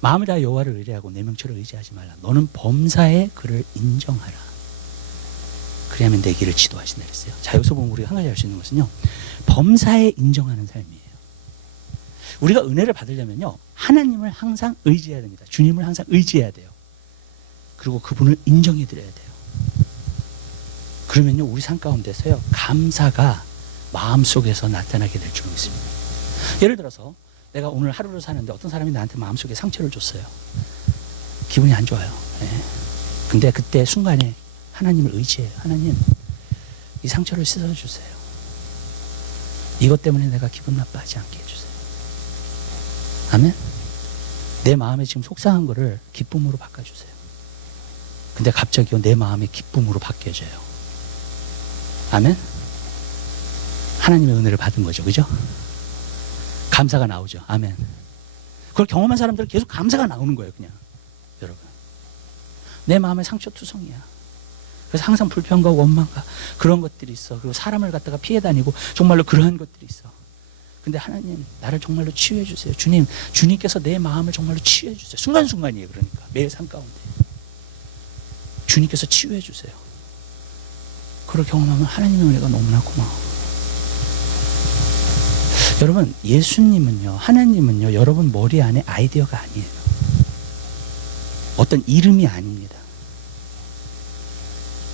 마음을 다해 여호와를 의뢰하고 내 명철을 의지하지 말라. 너는 범사에 그를 인정하라. 그래야만 내 길을 지도하신다 그랬어요. 자, 여기서 보면 우리가 한 가지 알 수 있는 것은요, 범사에 인정하는 삶이에요. 우리가 은혜를 받으려면요, 하나님을 항상 의지해야 됩니다. 주님을 항상 의지해야 돼요. 그리고 그분을 인정해 드려야 돼요. 그러면요, 우리 삶 가운데서요, 감사가 마음속에서 나타나게 될 줄 믿습니다. 예를 들어서 내가 오늘 하루를 사는데 어떤 사람이 나한테 마음속에 상처를 줬어요. 기분이 안 좋아요. 예. 근데 그때 순간에 하나님을 의지해요. 하나님, 이 상처를 씻어주세요. 이것 때문에 내가 기분 나빠하지 않게 해주세요. 아멘. 내 마음에 지금 속상한 거를 기쁨으로 바꿔주세요. 근데 갑자기요, 내 마음이 기쁨으로 바뀌어져요. 아멘. 하나님의 은혜를 받은 거죠. 그죠? 감사가 나오죠. 아멘. 그걸 경험한 사람들은 계속 감사가 나오는 거예요. 그냥 여러분, 내 마음에 상처투성이야. 그래서 항상 불평과 원망과 그런 것들이 있어. 그리고 사람을 갖다가 피해 다니고 정말로 그러한 것들이 있어. 근데 하나님, 나를 정말로 치유해 주세요. 주님께서 내 마음을 정말로 치유해 주세요. 순간순간이에요. 그러니까 매일 삶 가운데 주님께서 치유해 주세요. 그걸 경험하면 하나님의 은혜가 너무나 고마워. 여러분, 예수님은요, 하나님은요, 여러분 머리 안에 아이디어가 아니에요. 어떤 이름이 아닙니다.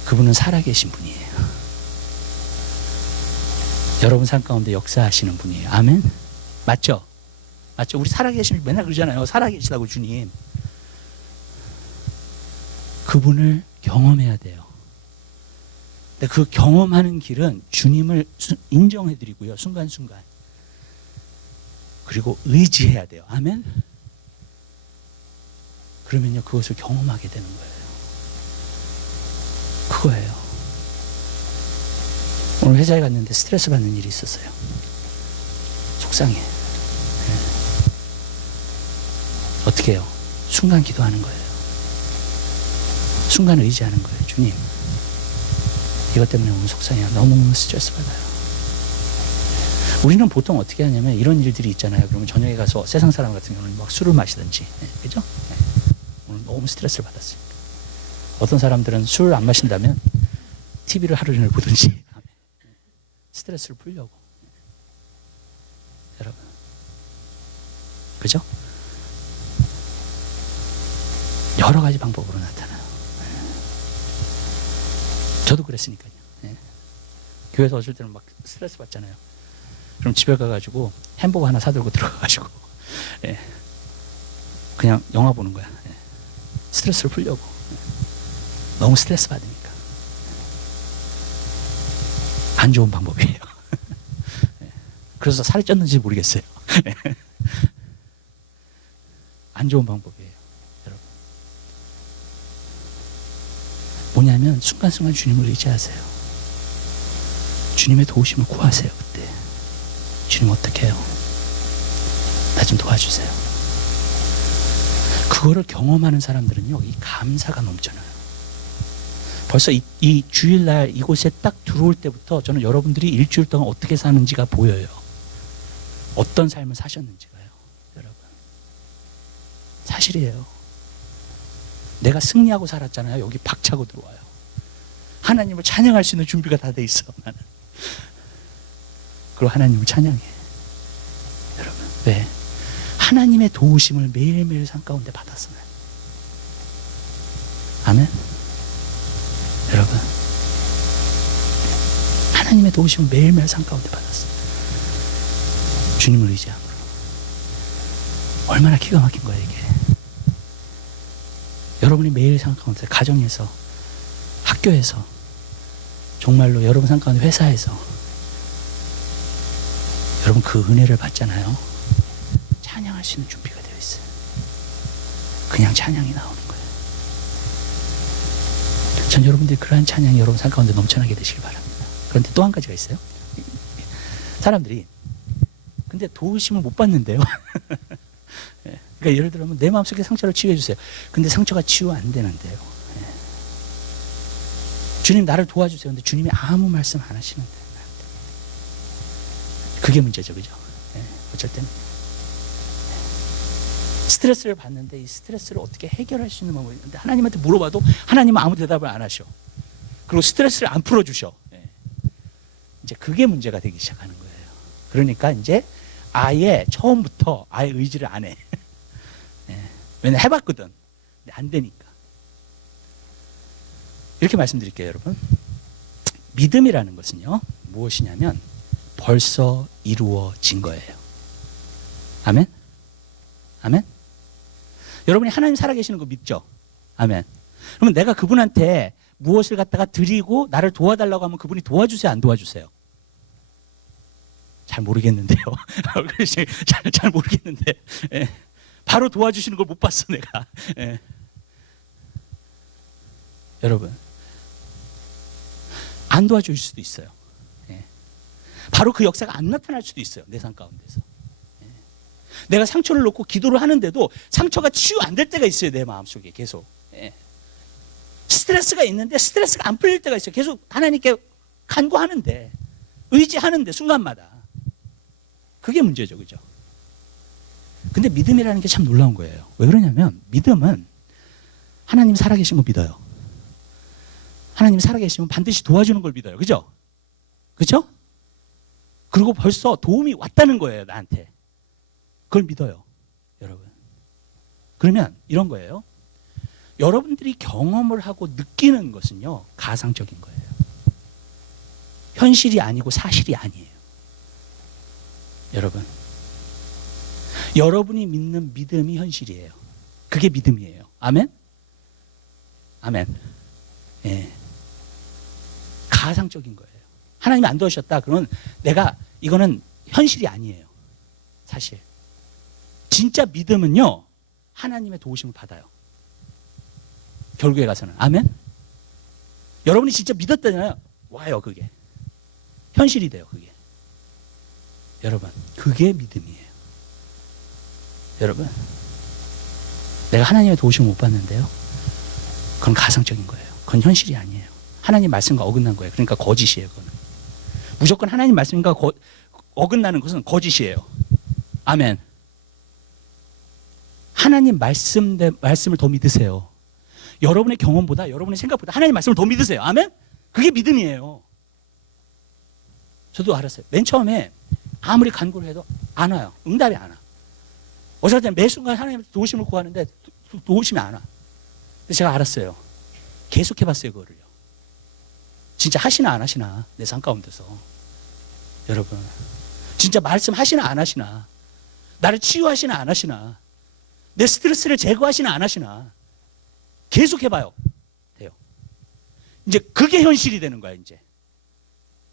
그분은 살아계신 분이에요. 여러분 삶 가운데 역사하시는 분이에요. 아멘. 맞죠? 맞죠? 우리 살아계신 분 맨날 그러잖아요. 살아계시다고 주님. 그분을 경험해야 돼요. 근데 그 경험하는 길은 주님을 인정해드리고요. 순간순간. 그리고 의지해야 돼요. 아멘? 그러면요, 그것을 경험하게 되는 거예요. 그거예요. 오늘 회사에 갔는데 스트레스 받는 일이 있었어요. 속상해. 네. 어떻게 해요? 순간 기도하는 거예요. 순간 의지하는 거예요. 주님, 이것 때문에 너무 속상해요. 너무 스트레스 받아요. 우리는 보통 어떻게 하냐면 이런 일들이 있잖아요. 그러면 저녁에 가서 세상 사람 같은 경우는 막 술을 마시든지, 그죠? 오늘 너무 스트레스를 받았으니까. 어떤 사람들은 술을 안 마신다면 TV를 하루 종일 보든지 스트레스를 풀려고. 여러분, 그죠? 여러 가지 방법으로 나타나요. 저도 그랬으니까요. 교회에서 어쩔 때는 막 스트레스 받잖아요. 그럼 집에 가가지고 햄버거 하나 사들고 들어가가지고 그냥 영화 보는 거야. 스트레스를 풀려고. 너무 스트레스 받으니까. 안 좋은 방법이에요. 그래서 살이 쪘는지 모르겠어요. 안 좋은 방법이에요, 여러분. 뭐냐면 순간순간 주님을 의지하세요. 주님의 도우심을 구하세요. 그때 주님 어떻게 해요? 나 좀 도와주세요. 그거를 경험하는 사람들은요, 이 감사가 넘쳐나요. 벌써 이 주일날 이곳에 딱 들어올 때부터 저는 여러분들이 일주일 동안 어떻게 사는지가 보여요. 어떤 삶을 사셨는지가요, 여러분. 사실이에요. 내가 승리하고 살았잖아요. 여기 박차고 들어와요. 하나님을 찬양할 수 있는 준비가 다 돼 있어, 나는. 그리고 하나님을 찬양해. 여러분, 왜? 하나님의 도우심을 매일매일 삶 가운데 받았어요. 아멘? 여러분, 하나님의 도우심을 매일매일 삶 가운데 받았어요. 주님을 의지함으로. 얼마나 기가 막힌 거예요, 이게. 여러분이 매일 삶 가운데, 가정에서, 학교에서, 정말로 여러분 삶 가운데, 회사에서 여러분 그 은혜를 받잖아요. 찬양할 수 있는 준비가 되어 있어요. 그냥 찬양이 나오는 거예요. 전 여러분들이 그러한 찬양이 여러분 삶 가운데 넘쳐나게 되시길 바랍니다. 그런데 또 한 가지가 있어요. 사람들이 근데 도우심을 못 받는데요. 그러니까 예를 들면 내 마음속에 상처를 치유해 주세요. 근데 상처가 치유 안 되는데요. 주님 나를 도와주세요. 근데 주님이 아무 말씀 안 하시는데. 그게 문제죠, 그죠? 어쩔 때는 스트레스를 받는데 이 스트레스를 어떻게 해결할 수 있는 방법이 있는데 하나님한테 물어봐도 하나님은 아무 대답을 안 하셔. 그리고 스트레스를 안 풀어주셔. 이제 그게 문제가 되기 시작하는 거예요. 그러니까 이제 아예 처음부터 아예 의지를 안 해. 왜냐 해봤거든. 근데 안 되니까. 이렇게 말씀드릴게요, 여러분. 믿음이라는 것은요, 무엇이냐면 벌써 이루어진 거예요. 아멘? 아멘? 여러분이 하나님 살아계시는 거 믿죠? 아멘. 그러면 내가 그분한테 무엇을 갖다가 드리고 나를 도와달라고 하면 그분이 도와주세요, 안 도와주세요? 잘 모르겠는데요. 잘 모르겠는데. 바로 도와주시는 걸 못 봤어, 내가. 여러분, 안 도와줄 수도 있어요. 바로 그 역사가 안 나타날 수도 있어요, 내 삶 가운데서. 내가 상처를 놓고 기도를 하는데도 상처가 치유 안 될 때가 있어요, 내 마음속에 계속. 스트레스가 있는데 스트레스가 안 풀릴 때가 있어요. 계속 하나님께 간구하는데, 의지하는데, 순간마다. 그게 문제죠, 그죠? 근데 믿음이라는 게 참 놀라운 거예요. 왜 그러냐면 믿음은 하나님 살아계신 거 믿어요. 하나님 살아계시면 반드시 도와주는 걸 믿어요. 그죠? 그죠? 그리고 벌써 도움이 왔다는 거예요, 나한테. 그걸 믿어요, 여러분. 그러면 이런 거예요. 여러분들이 경험을 하고 느끼는 것은요, 가상적인 거예요. 현실이 아니고 사실이 아니에요. 여러분, 여러분이 믿는 믿음이 현실이에요. 그게 믿음이에요. 아멘? 아멘. 가상적인 거예요. 하나님이 안 도우셨다. 그러면 이거는 현실이 아니에요. 사실. 진짜 믿음은요, 하나님의 도우심을 받아요. 결국에 가서는. 아멘? 여러분이 진짜 믿었다잖아요. 와요, 그게. 현실이 돼요, 그게. 여러분, 그게 믿음이에요. 여러분, 내가 하나님의 도우심을 못 받는데요, 그건 가상적인 거예요. 그건 현실이 아니에요. 하나님 말씀과 어긋난 거예요. 그러니까 거짓이에요, 그거는. 무조건 하나님 말씀과 어긋나는 것은 거짓이에요. 아멘. 하나님 말씀을 더 믿으세요. 여러분의 경험보다, 여러분의 생각보다 하나님 말씀을 더 믿으세요. 아멘? 그게 믿음이에요. 저도 알았어요. 맨 처음에 아무리 간구를 해도 안 와요. 응답이 안 와. 어쩔 때 매 순간 하나님한테 도우심을 구하는데 도우심이 안 와. 근데 제가 알았어요. 계속 해봤어요, 그거를요. 진짜 하시나 안 하시나, 내 삶 가운데서. 여러분, 진짜 말씀하시나 안 하시나, 나를 치유하시나 안 하시나, 내 스트레스를 제거하시나 안 하시나, 계속 해봐요. 돼요. 이제 그게 현실이 되는 거야, 이제.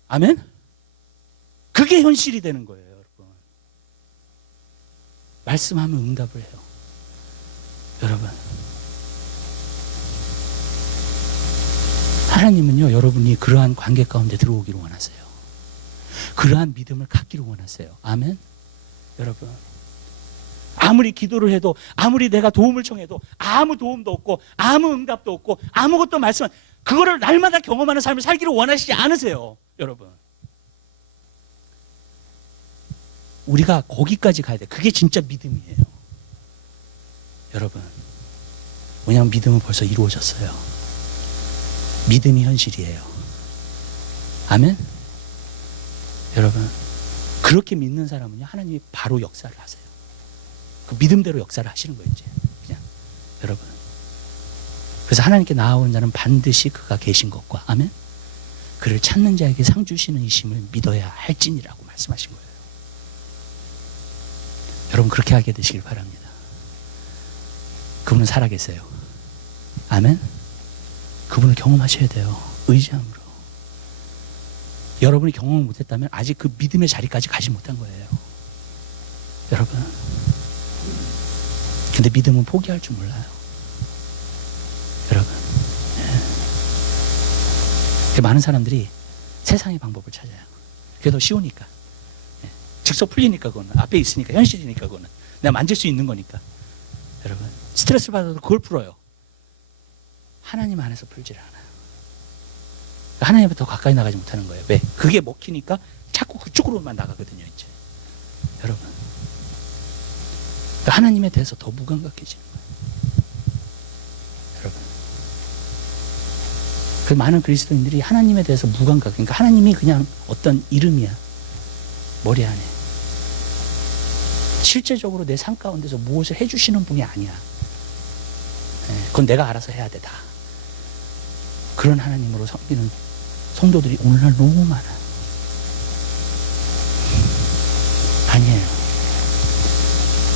아멘? 그게 현실이 되는 거예요, 여러분. 말씀하면 응답을 해요. 여러분. 하나님은요, 여러분이 그러한 관계 가운데 들어오기를 원하세요. 그러한 믿음을 갖기를 원하세요. 아멘? 여러분. 아무리 기도를 해도, 아무리 내가 도움을 청해도 아무 도움도 없고 아무 응답도 없고 아무것도 그거를 날마다 경험하는 삶을 살기를 원하시지 않으세요, 여러분. 우리가 거기까지 가야 돼. 그게 진짜 믿음이에요, 여러분. 왜냐하면 믿음은 벌써 이루어졌어요. 믿음이 현실이에요. 아멘? 여러분, 그렇게 믿는 사람은요, 하나님이 바로 역사를 하세요. 그 믿음대로 역사를 하시는 거예요, 이제. 그냥. 여러분. 그래서 하나님께 나아오는 자는 반드시 그가 계신 것과, 아멘? 그를 찾는 자에게 상 주시는 이심을 믿어야 할지니라고 말씀하신 거예요. 여러분, 그렇게 하게 되시길 바랍니다. 그분은 살아계세요. 아멘? 그분을 경험하셔야 돼요. 의지함으로. 여러분이 경험을 못했다면 아직 그 믿음의 자리까지 가지 못한 거예요, 여러분. 근데 믿음은 포기할 줄 몰라요, 여러분. 예. 많은 사람들이 세상의 방법을 찾아요. 그게 더 쉬우니까. 예. 직접 풀리니까, 그거는 앞에 있으니까, 현실이니까, 그거는 내가 만질 수 있는 거니까. 여러분, 스트레스 받아도 그걸 풀어요. 하나님 안에서 풀질 않아요. 하나님부터 가까이 나가지 못하는 거예요. 왜? 그게 먹히니까 자꾸 그쪽으로만 나가거든요, 이제. 여러분, 하나님에 대해서 더 무감각해지는 거예요, 여러분. 그 많은 그리스도인들이 하나님에 대해서 무감각, 그러니까 하나님이 그냥 어떤 이름이야, 머리 안에. 실제적으로 내 삶 가운데서 무엇을 해주시는 분이 아니야. 그건 내가 알아서 해야 돼, 다. 그런 하나님으로 섬기는 성도들이 오늘날 너무 많아요. 아니에요.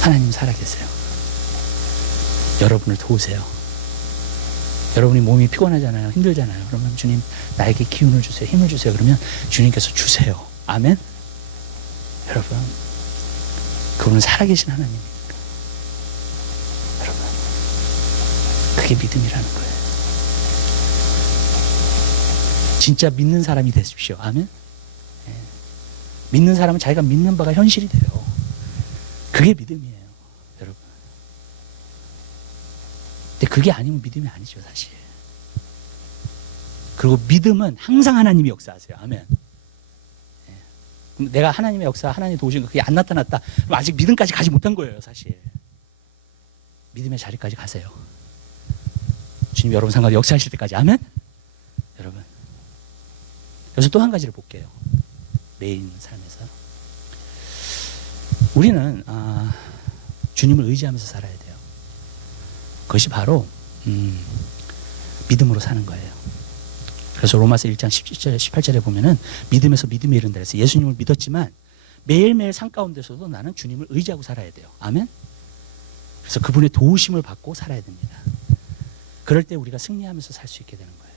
하나님 살아계세요. 여러분을 도우세요. 여러분이 몸이 피곤하잖아요. 힘들잖아요. 그러면 주님, 나에게 기운을 주세요. 힘을 주세요. 그러면 주님께서 주세요. 아멘? 여러분, 그분은 살아계신 하나님입니까? 여러분, 그게 믿음이라는 거예요. 진짜 믿는 사람이 되십시오. 아멘? 예. 믿는 사람은 자기가 믿는 바가 현실이 돼요. 그게 믿음이에요, 여러분. 근데 그게 아니면 믿음이 아니죠, 사실. 그리고 믿음은 항상 하나님이 역사하세요. 아멘. 예. 내가 하나님의 역사, 하나님 도우신 거 그게 안 나타났다. 그럼 아직 믿음까지 가지 못한 거예요, 사실. 믿음의 자리까지 가세요. 주님 여러분 상관없이 역사하실 때까지. 아멘? 여러분. 여기서 또 한 가지를 볼게요. 매일 삶에서. 우리는 주님을 의지하면서 살아야 돼요. 그것이 바로 믿음으로 사는 거예요. 그래서 로마서 1장 17절, 18절에 보면은 믿음에서 믿음에 이른다 그래서 예수님을 믿었지만 매일매일 삶 가운데서도 나는 주님을 의지하고 살아야 돼요. 아멘? 그래서 그분의 도우심을 받고 살아야 됩니다. 그럴 때 우리가 승리하면서 살 수 있게 되는 거예요.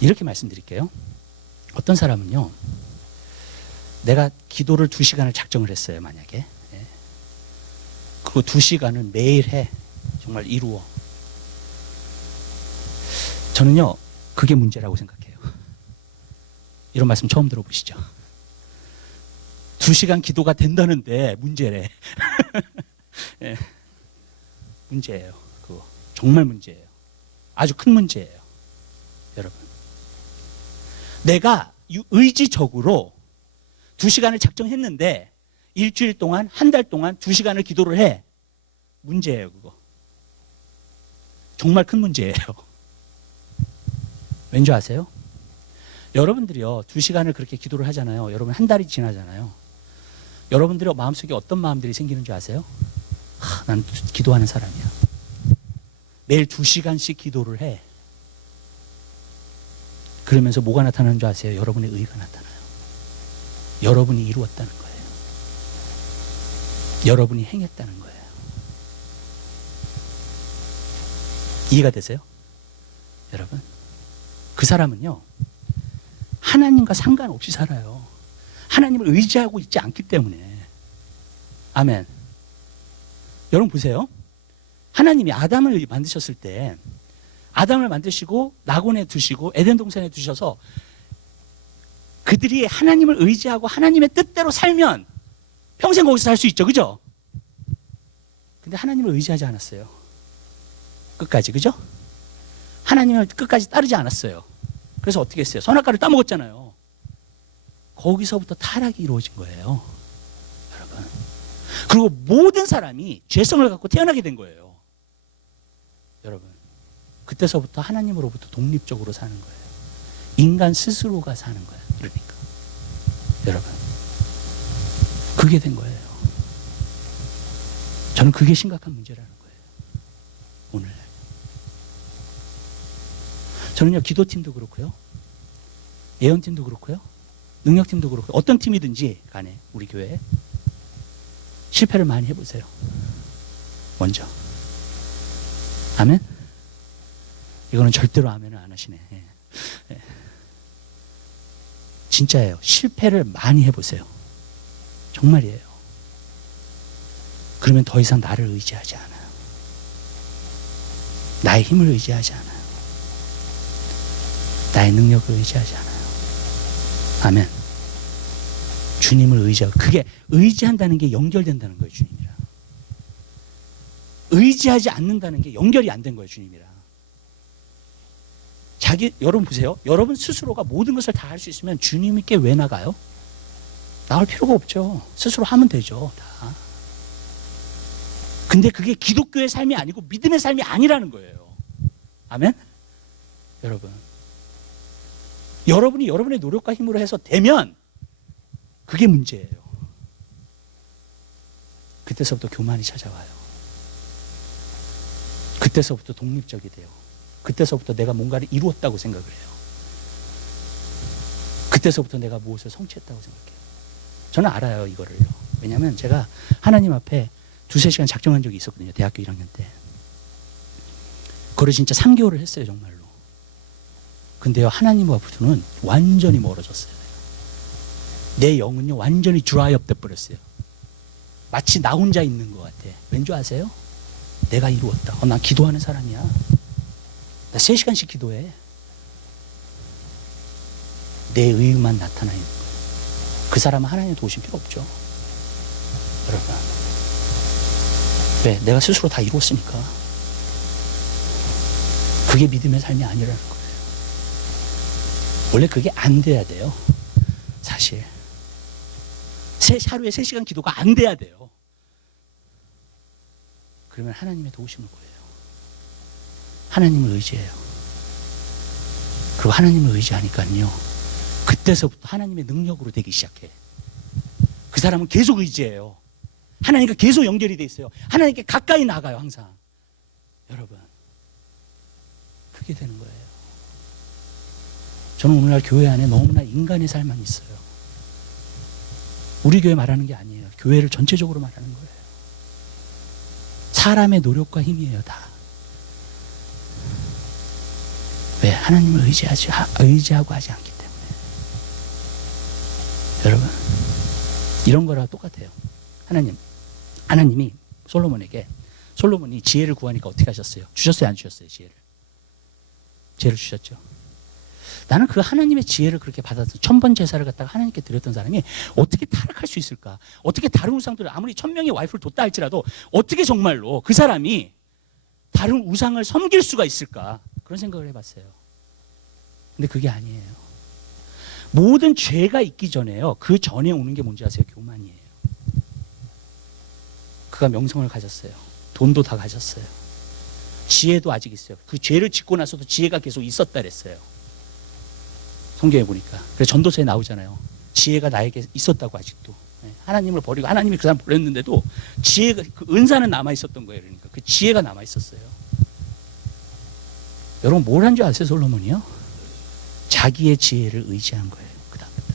이렇게 말씀드릴게요. 어떤 사람은요, 내가 기도를 2시간을 작정을 했어요, 만약에. 예. 그리고 2시간을 매일 해. 정말 이루어. 저는요, 그게 문제라고 생각해요. 이런 말씀 처음 들어보시죠? 2시간 기도가 된다는데 문제래. 예. 문제예요. 그거. 정말 문제예요. 아주 큰 문제예요. 여러분. 내가 의지적으로 2시간을 작정했는데 일주일 동안, 한 달 동안 2시간을 기도를 해. 문제예요, 그거. 정말 큰 문제예요. 왠지 아세요? 여러분들이요, 2시간을 그렇게 기도를 하잖아요. 여러분 한 달이 지나잖아요. 여러분들의 마음속에 어떤 마음들이 생기는 줄 아세요? 난 기도하는 사람이야. 매일 2시간씩 기도를 해. 그러면서 뭐가 나타나는 줄 아세요? 여러분의 의가 나타나요. 여러분이 이루었다는 거예요. 여러분이 행했다는 거예요. 이해가 되세요? 여러분, 그 사람은요, 하나님과 상관없이 살아요. 하나님을 의지하고 있지 않기 때문에. 아멘. 여러분 보세요. 하나님이 아담을 만드셨을 때, 아담을 만드시고 낙원에 두시고 에덴 동산에 두셔서 그들이 하나님을 의지하고 하나님의 뜻대로 살면 평생 거기서 살 수 있죠. 그죠? 근데 하나님을 의지하지 않았어요. 끝까지. 그죠? 하나님을 끝까지 따르지 않았어요. 그래서 어떻게 했어요? 선악과를 따먹었잖아요. 거기서부터 타락이 이루어진 거예요. 여러분. 그리고 모든 사람이 죄성을 갖고 태어나게 된 거예요. 여러분. 그때서부터 하나님으로부터 독립적으로 사는 거예요. 인간 스스로가 사는 거예요. 그러니까. 여러분. 그게 된 거예요. 저는 그게 심각한 문제라는 거예요. 오늘. 저는요, 기도팀도 그렇고요. 예언팀도 그렇고요. 능력팀도 그렇고요. 어떤 팀이든지 간에 우리 교회에 실패를 많이 해보세요. 먼저. 아멘? 이거는 절대로 아멘을 안 하시네. 예. 예. 진짜예요. 실패를 많이 해보세요. 정말이에요. 그러면 더 이상 나를 의지하지 않아요. 나의 힘을 의지하지 않아요. 나의 능력을 의지하지 않아요. 아멘. 주님을 의지하고, 그게 의지한다는 게 연결된다는 거예요, 주님이랑. 의지하지 않는다는 게 연결이 안 된 거예요, 주님이랑. 여러분 보세요. 여러분 스스로가 모든 것을 다 할 수 있으면 주님께 왜 나가요? 나갈 필요가 없죠. 스스로 하면 되죠, 다. 근데 그게 기독교의 삶이 아니고 믿음의 삶이 아니라는 거예요. 아멘? 여러분. 여러분이 여러분의 노력과 힘으로 해서 되면 그게 문제예요. 그때서부터 교만이 찾아와요. 그때서부터 독립적이 돼요. 그때서부터 내가 뭔가를 이루었다고 생각을 해요. 그때서부터 내가 무엇을 성취했다고 생각해요. 저는 알아요, 이거를요. 왜냐하면 제가 하나님 앞에 2-3시간 작정한 적이 있었거든요. 대학교 1학년 때. 그걸 진짜 3개월을 했어요, 정말로. 근데요, 하나님과부터는 완전히 멀어졌어요. 내 영은요, 완전히 드라이업 돼버렸어요. 마치 나 혼자 있는 것 같아. 왠지 아세요? 내가 이루었다. 난 기도하는 사람이야. 나 3시간씩 기도해. 내 의만 나타나 있는 거예요. 그 사람은 하나님의 도우심 필요 없죠. 여러분. 왜? 내가 스스로 다 이루었으니까. 그게 믿음의 삶이 아니라는 거예요. 원래 그게 안 돼야 돼요. 사실. 하루에 3시간 기도가 안 돼야 돼요. 그러면 하나님의 도우심을 구해요. 하나님을 의지해요. 그리고 하나님을 의지하니까요, 그때서부터 하나님의 능력으로 되기 시작해. 그 사람은 계속 의지해요. 하나님과 계속 연결이 돼 있어요. 하나님께 가까이 나가요, 항상. 여러분, 그게 되는 거예요. 저는 오늘날 교회 안에 너무나 인간의 삶만 있어요. 우리 교회 말하는 게 아니에요. 교회를 전체적으로 말하는 거예요. 사람의 노력과 힘이에요, 다. 왜? 하나님을 의지하고 하지 않기 때문에. 여러분, 이런 거랑 똑같아요. 하나님이 솔로몬이 지혜를 구하니까 어떻게 하셨어요? 주셨어요, 안 주셨어요? 지혜를 주셨죠. 나는 그 하나님의 지혜를 그렇게 받아서 천번 제사를 갖다가 하나님께 드렸던 사람이 어떻게 타락할 수 있을까? 어떻게 다른 우상들을 아무리 1000명의 와이프를 뒀다 할지라도 어떻게 정말로 그 사람이 다른 우상을 섬길 수가 있을까? 그런 생각을 해봤어요. 근데 그게 아니에요. 모든 죄가 있기 전에요. 그 전에 오는 게 뭔지 아세요? 교만이에요. 그가 명성을 가졌어요. 돈도 다 가졌어요. 지혜도 아직 있어요. 그 죄를 짓고 나서도 지혜가 계속 있었다 그랬어요. 성경에 보니까. 그래서 전도서에 나오잖아요. 지혜가 나에게 있었다고 아직도. 하나님을 버리고 하나님이 그 사람 버렸는데도 지혜가, 그 은사는 남아 있었던 거예요. 그러니까 그 지혜가 남아 있었어요. 여러분 뭘 한 줄 아세요? 솔로몬이요? 자기의 지혜를 의지한 거예요. 그 다음부터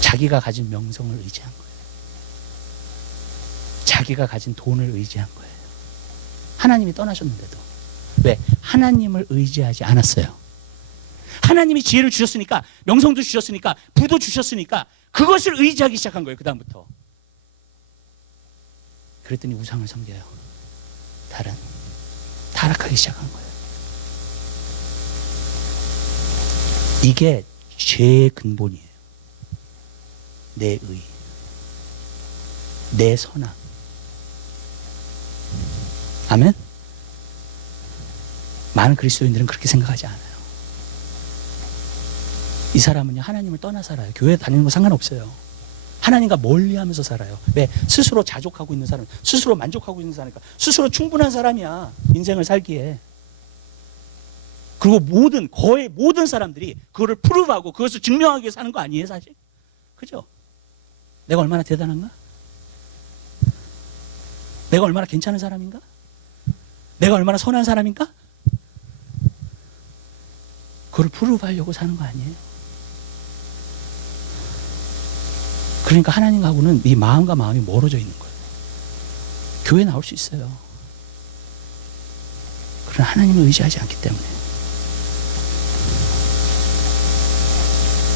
자기가 가진 명성을 의지한 거예요. 자기가 가진 돈을 의지한 거예요. 하나님이 떠나셨는데도. 왜? 하나님을 의지하지 않았어요. 하나님이 지혜를 주셨으니까, 명성도 주셨으니까, 부도 주셨으니까 그것을 의지하기 시작한 거예요. 그 다음부터. 그랬더니 우상을 섬겨요. 타락하기 시작한 거예요. 이게 죄의 근본이에요. 내 의, 내 선함. 아멘? 많은 그리스도인들은 그렇게 생각하지 않아요. 이 사람은요, 하나님을 떠나 살아요. 교회 다니는 거 상관없어요. 하나님과 멀리하면서 살아요. 왜? 스스로 자족하고 있는 사람, 스스로 만족하고 있는 사람이니까, 스스로 충분한 사람이야. 인생을 살기에. 그리고 거의 모든 사람들이 그거를 프루브하고 그것을 증명하기 위해 사는 거 아니에요, 사실? 그죠? 내가 얼마나 대단한가? 내가 얼마나 괜찮은 사람인가? 내가 얼마나 선한 사람인가? 그걸 프루브하려고 사는 거 아니에요? 그러니까 하나님하고는 이 마음과 마음이 멀어져 있는 거예요. 교회 나올 수 있어요. 그러나 하나님을 의지하지 않기 때문에.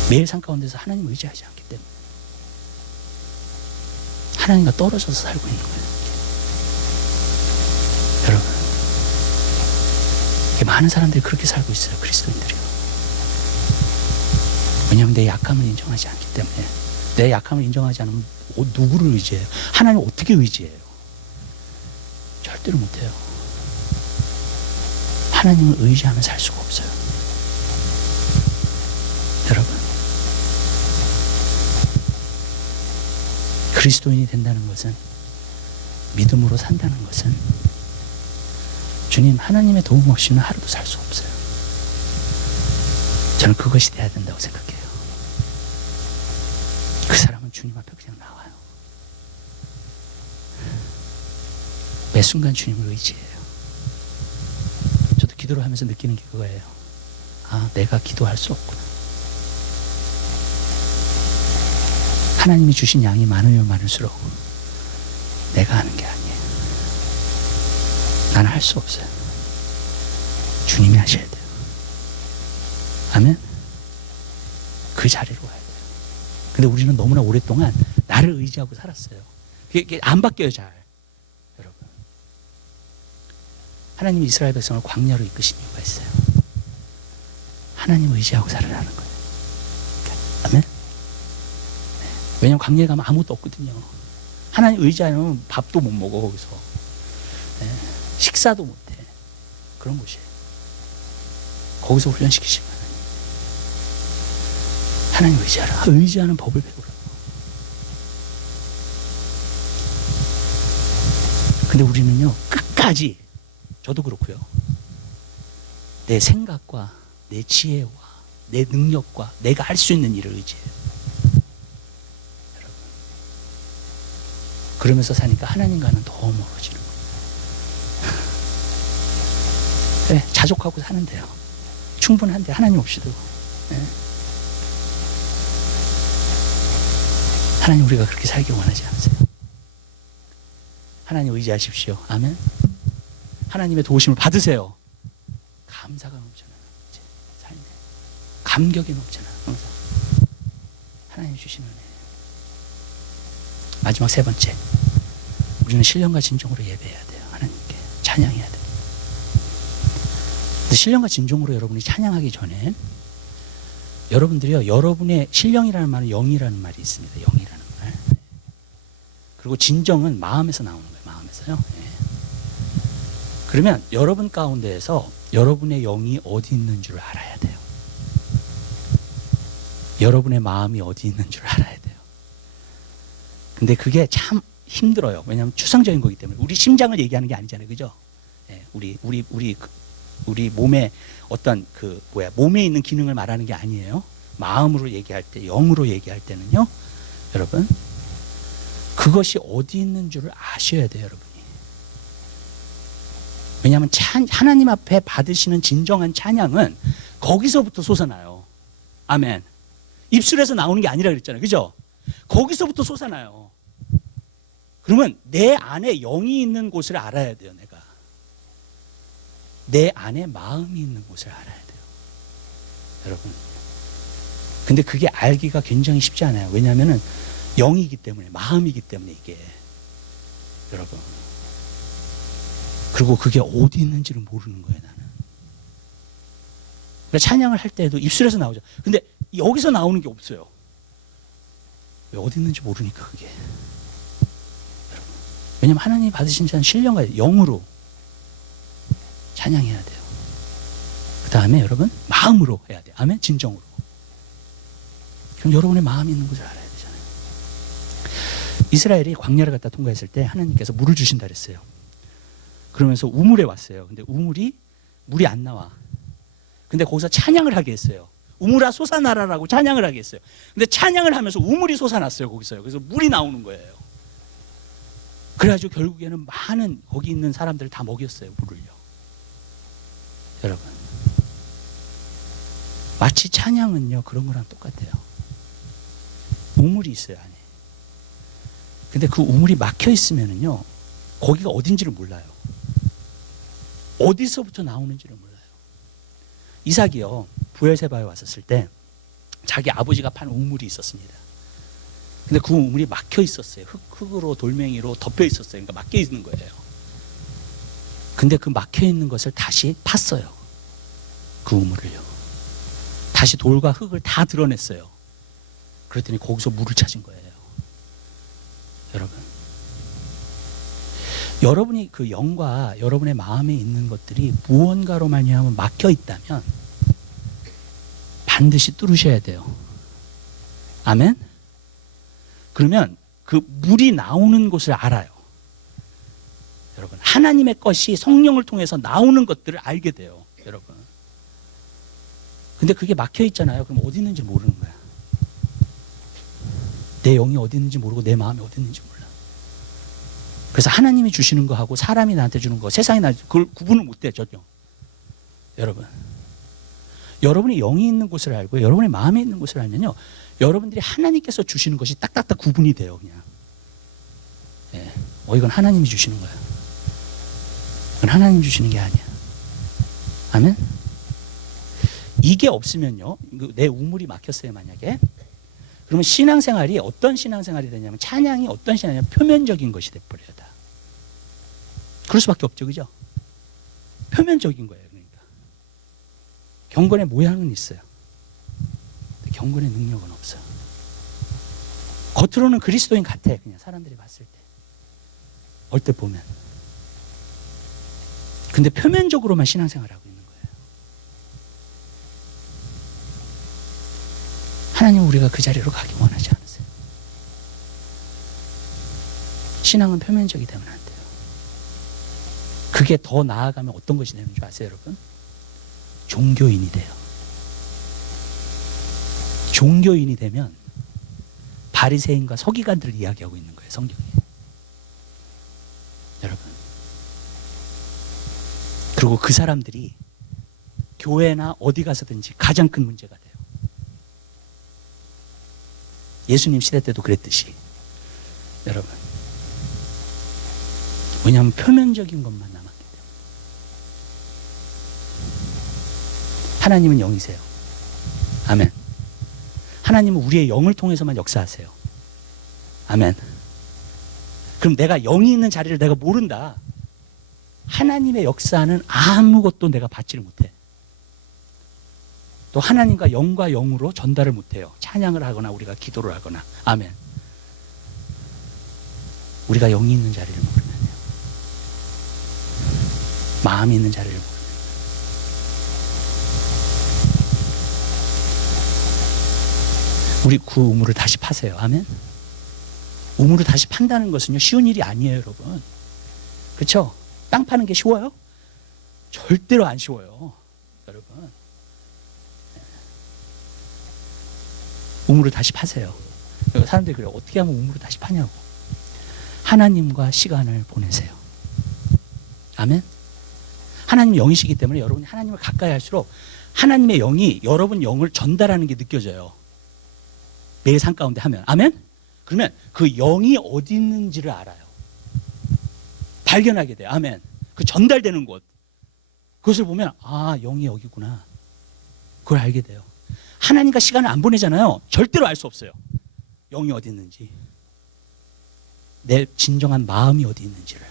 매일 삶 가운데서 하나님을 의지하지 않기 때문에. 하나님과 떨어져서 살고 있는 거예요. 여러분, 많은 사람들이 그렇게 살고 있어요. 그리스도인들이요. 왜냐하면 내 약함을 인정하지 않기 때문에. 내 약함을 인정하지 않으면 누구를 의지해요? 하나님을 어떻게 의지해요? 절대로 못해요. 하나님을 의지하면 살 수가 없어요. 여러분, 그리스도인이 된다는 것은, 믿음으로 산다는 것은, 주님, 하나님의 도움 없이는 하루도 살 수 없어요. 저는 그것이 돼야 된다고 생각해요. 그 사람은 주님 앞에 그냥 나와요. 매 순간 주님을 의지해요. 저도 기도를 하면서 느끼는 게 그거예요. 아, 내가 기도할 수 없구나. 하나님이 주신 양이 많으면 많을수록 내가 하는 게 아니에요. 나는 할 수 없어요. 주님이 하셔야 돼요. 아멘? 그 자리로 와야 돼요. 근데 우리는 너무나 오랫동안 나를 의지하고 살았어요. 그게 안 바뀌어요, 잘. 여러분. 하나님이 이스라엘 백성을 광야로 이끄신 이유가 있어요. 하나님 의지하고 살아라는 거예요. 아멘? 네. 왜냐면 광야에 가면 아무것도 없거든요. 하나님 의지하면 밥도 못 먹어, 거기서. 네. 식사도 못 해. 그런 곳이에요. 거기서 훈련시키시면 하나님 의지하라. 의지하는 법을 배우라고. 근데 우리는요, 끝까지, 저도 그렇고요, 내 생각과 내 지혜와 내 능력과 내가 할 수 있는 일을 의지해요. 여러분, 그러면서 사니까 하나님과는 더 멀어지는 거예요. 네, 자족하고 사는데요, 충분한데 하나님 없이도. 네. 하나님, 우리가 그렇게 살기 원하지 않으세요? 하나님 의지하십시오. 아멘. 하나님의 도우심을 받으세요. 감사가 넘쳐나는 삶에 감격이 넘쳐나는 항상 하나님 주시는 은혜. 마지막 세 번째, 우리는 신령과 진정으로 예배해야 돼요. 하나님께 찬양해야 돼요. 근데 신령과 진정으로 여러분이 찬양하기 전에 여러분들이요, 여러분의 신령이라는 말은 영이라는 말이 있습니다. 영이라는 말. 그리고 진정은 마음에서 나오는 거예요. 마음에서요. 그러면 여러분 가운데에서 여러분의 영이 어디 있는 줄 알아야 돼요. 여러분의 마음이 어디 있는 줄 알아야 돼요. 근데 그게 참 힘들어요. 왜냐하면 추상적인 거기 때문에. 우리 심장을 얘기하는 게 아니잖아요, 그죠? 우리 몸에 어떤 몸에 있는 기능을 말하는 게 아니에요. 마음으로 얘기할 때, 영으로 얘기할 때는요, 여러분, 그것이 어디 있는 줄을 아셔야 돼요, 여러분이. 왜냐하면 하나님 앞에 받으시는 진정한 찬양은 거기서부터 솟아나요. 아멘. 입술에서 나오는 게 아니라 그랬잖아요, 그죠? 거기서부터 솟아나요. 그러면 내 안에 영이 있는 곳을 알아야 돼요, 내가. 내 안에 마음이 있는 곳을 알아야 돼요, 여러분. 근데 그게 알기가 굉장히 쉽지 않아요. 왜냐하면 영이기 때문에, 마음이기 때문에 이게, 여러분. 그리고 그게 어디 있는지를 모르는 거예요, 나는. 그러니까 찬양을 할 때도 입술에서 나오죠. 근데 여기서 나오는 게 없어요. 왜 어디 있는지 모르니까 그게. 여러분. 왜냐면 하나님이 받으신 자는 신령과 영으로 찬양해야 돼요. 그 다음에 여러분 마음으로 해야 돼요. 아멘. 진정으로. 그럼 여러분의 마음이 있는 것을 알아야 되잖아요. 이스라엘이 광야를 갖다 통과했을 때 하나님께서 물을 주신다 그랬어요. 그러면서 우물에 왔어요. 근데 물이 안 나와. 근데 거기서 찬양을 하게 했어요. 우물아 솟아나라라고 찬양을 하게 했어요. 근데 찬양을 하면서 우물이 솟아났어요, 거기서요. 그래서 물이 나오는 거예요. 그래가지고 결국에는 많은 거기 있는 사람들을 다 먹였어요, 물을요. 여러분, 마치 찬양은요 그런 거랑 똑같아요. 우물이 있어요, 안에. 근데 그 우물이 막혀 있으면은요 거기가 어딘지를 몰라요. 어디서부터 나오는지를 몰라요. 이삭이요 부엘세바에 왔었을 때 자기 아버지가 판 우물이 있었습니다. 근데 그 우물이 막혀 있었어요. 흙으로 돌멩이로 덮여 있었어요. 그러니까 막혀 있는 거예요. 근데 그 막혀 있는 것을 다시 팠어요. 그 우물을요. 다시 돌과 흙을 다 드러냈어요. 그랬더니 거기서 물을 찾은 거예요. 여러분, 여러분이 그 영과 여러분의 마음에 있는 것들이 무언가로 말미암아 막혀 있다면 반드시 뚫으셔야 돼요. 아멘? 그러면 그 물이 나오는 곳을 알아요. 여러분, 하나님의 것이 성령을 통해서 나오는 것들을 알게 돼요, 여러분. 근데 그게 막혀 있잖아요. 그럼 어디 있는지 모르는 거야. 내 영이 어디 있는지 모르고 내 마음이 어디 있는지 몰라. 그래서 하나님이 주시는 거하고 사람이 나한테 주는 거, 세상이 나한테 그걸 구분을 못해요, 전혀. 여러분, 여러분이 영이 있는 곳을 알고 여러분의 마음에 있는 곳을 알면요, 여러분들이 하나님께서 주시는 것이 딱딱딱 구분이 돼요, 그냥. 예. 이건 하나님이 주시는 거야. 이건 하나님 주시는 게 아니야. 아멘? 이게 없으면요, 내 우물이 막혔어요, 만약에. 그러면 신앙생활이 어떤 신앙생활이 되냐면, 찬양이 어떤 신앙이냐면 표면적인 것이 돼버려요, 다. 그럴 수밖에 없죠, 그죠? 표면적인 거예요, 그러니까. 경건의 모양은 있어요. 근데 경건의 능력은 없어요. 겉으로는 그리스도인 같아, 그냥 사람들이 봤을 때. 얼핏 보면. 근데 표면적으로만 신앙생활하고 있는 거예요. 하나님은 우리가 그 자리로 가기 원하지 않으세요. 신앙은 표면적이 되면 안 돼요. 그게 더 나아가면 어떤 것이 되는 줄 아세요, 여러분? 종교인이 돼요. 종교인이 되면 바리새인과 서기관들을 이야기하고 있는 거예요, 성경에. 여러분. 그리고 그 사람들이 교회나 어디 가서든지 가장 큰 문제가 돼요. 예수님 시대 때도 그랬듯이. 여러분. 왜냐하면 표면적인 것만 남았기 때문에. 하나님은 영이세요. 아멘. 하나님은 우리의 영을 통해서만 역사하세요. 아멘. 그럼 내가 영이 있는 자리를 내가 모른다. 하나님의 역사는 아무것도 내가 받지를 못해. 또 하나님과 영과 영으로 전달을 못해요. 찬양을 하거나 우리가 기도를 하거나. 아멘. 우리가 영이 있는 자리를 모르면요. 마음이 있는 자리를 모르면. 우리 그 우물을 다시 파세요. 아멘. 우물을 다시 판다는 것은요, 쉬운 일이 아니에요, 여러분. 그렇죠? 땅 파는 게 쉬워요? 절대로 안 쉬워요, 여러분. 우물을 다시 파세요. 사람들이 그래요. 어떻게 하면 우물을 다시 파냐고. 하나님과 시간을 보내세요. 아멘. 하나님 영이시기 때문에 여러분이 하나님을 가까이 할수록 하나님의 영이 여러분 영을 전달하는 게 느껴져요. 매일 삶 가운데 하면. 아멘. 그러면 그 영이 어디 있는지를 알아요. 발견하게 돼요. 아멘. 그 전달되는 곳. 그것을 보면 아, 영이 여기구나. 그걸 알게 돼요. 하나님과 시간을 안 보내잖아요. 절대로 알 수 없어요. 영이 어디 있는지. 내 진정한 마음이 어디 있는지를.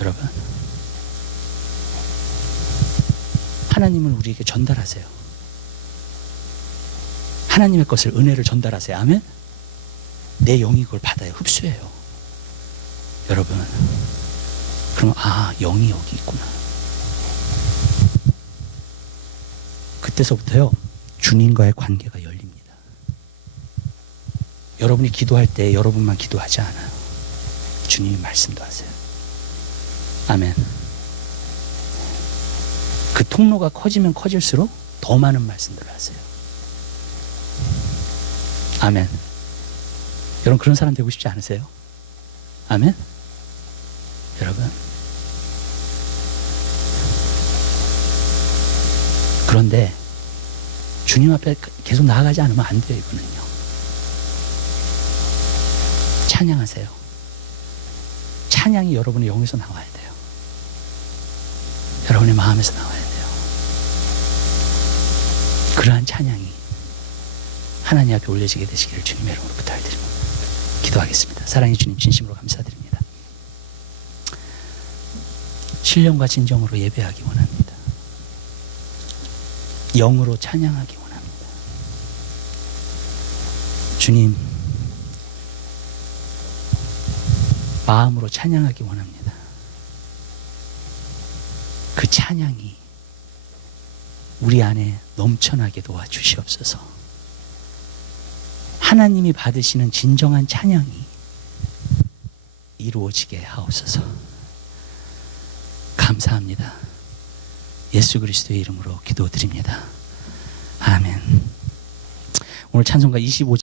여러분, 하나님을 우리에게 전달하세요. 하나님의 것을, 은혜를 전달하세요. 아멘. 내 영이 그걸 받아요. 흡수해요. 여러분, 그럼 아, 영이 여기 있구나. 그때서부터요, 주님과의 관계가 열립니다. 여러분이 기도할 때 여러분만 기도하지 않아요. 주님이 말씀도 하세요. 아멘. 그 통로가 커지면 커질수록 더 많은 말씀들을 하세요. 아멘. 여러분, 그런 사람 되고 싶지 않으세요? 아멘. 여러분, 그런데 주님 앞에 계속 나아가지 않으면 안 돼요. 이거는요. 찬양하세요. 찬양이 여러분의 영에서 나와야 돼요. 여러분의 마음에서 나와야 돼요. 그러한 찬양이 하나님 앞에 올려지게 되시기를 주님의 이름으로 부탁드립니다. 기도하겠습니다. 사랑의 주님, 진심으로 감사드립니다. 신령과 진정으로 예배하기 원합니다. 영으로 찬양하기 원합니다. 주님, 마음으로 찬양하기 원합니다. 그 찬양이 우리 안에 넘쳐나게 도와주시옵소서. 하나님이 받으시는 진정한 찬양이 이루어지게 하옵소서. 감사합니다. 예수 그리스도의 이름으로 기도드립니다. 아멘. 오늘 찬송가 25절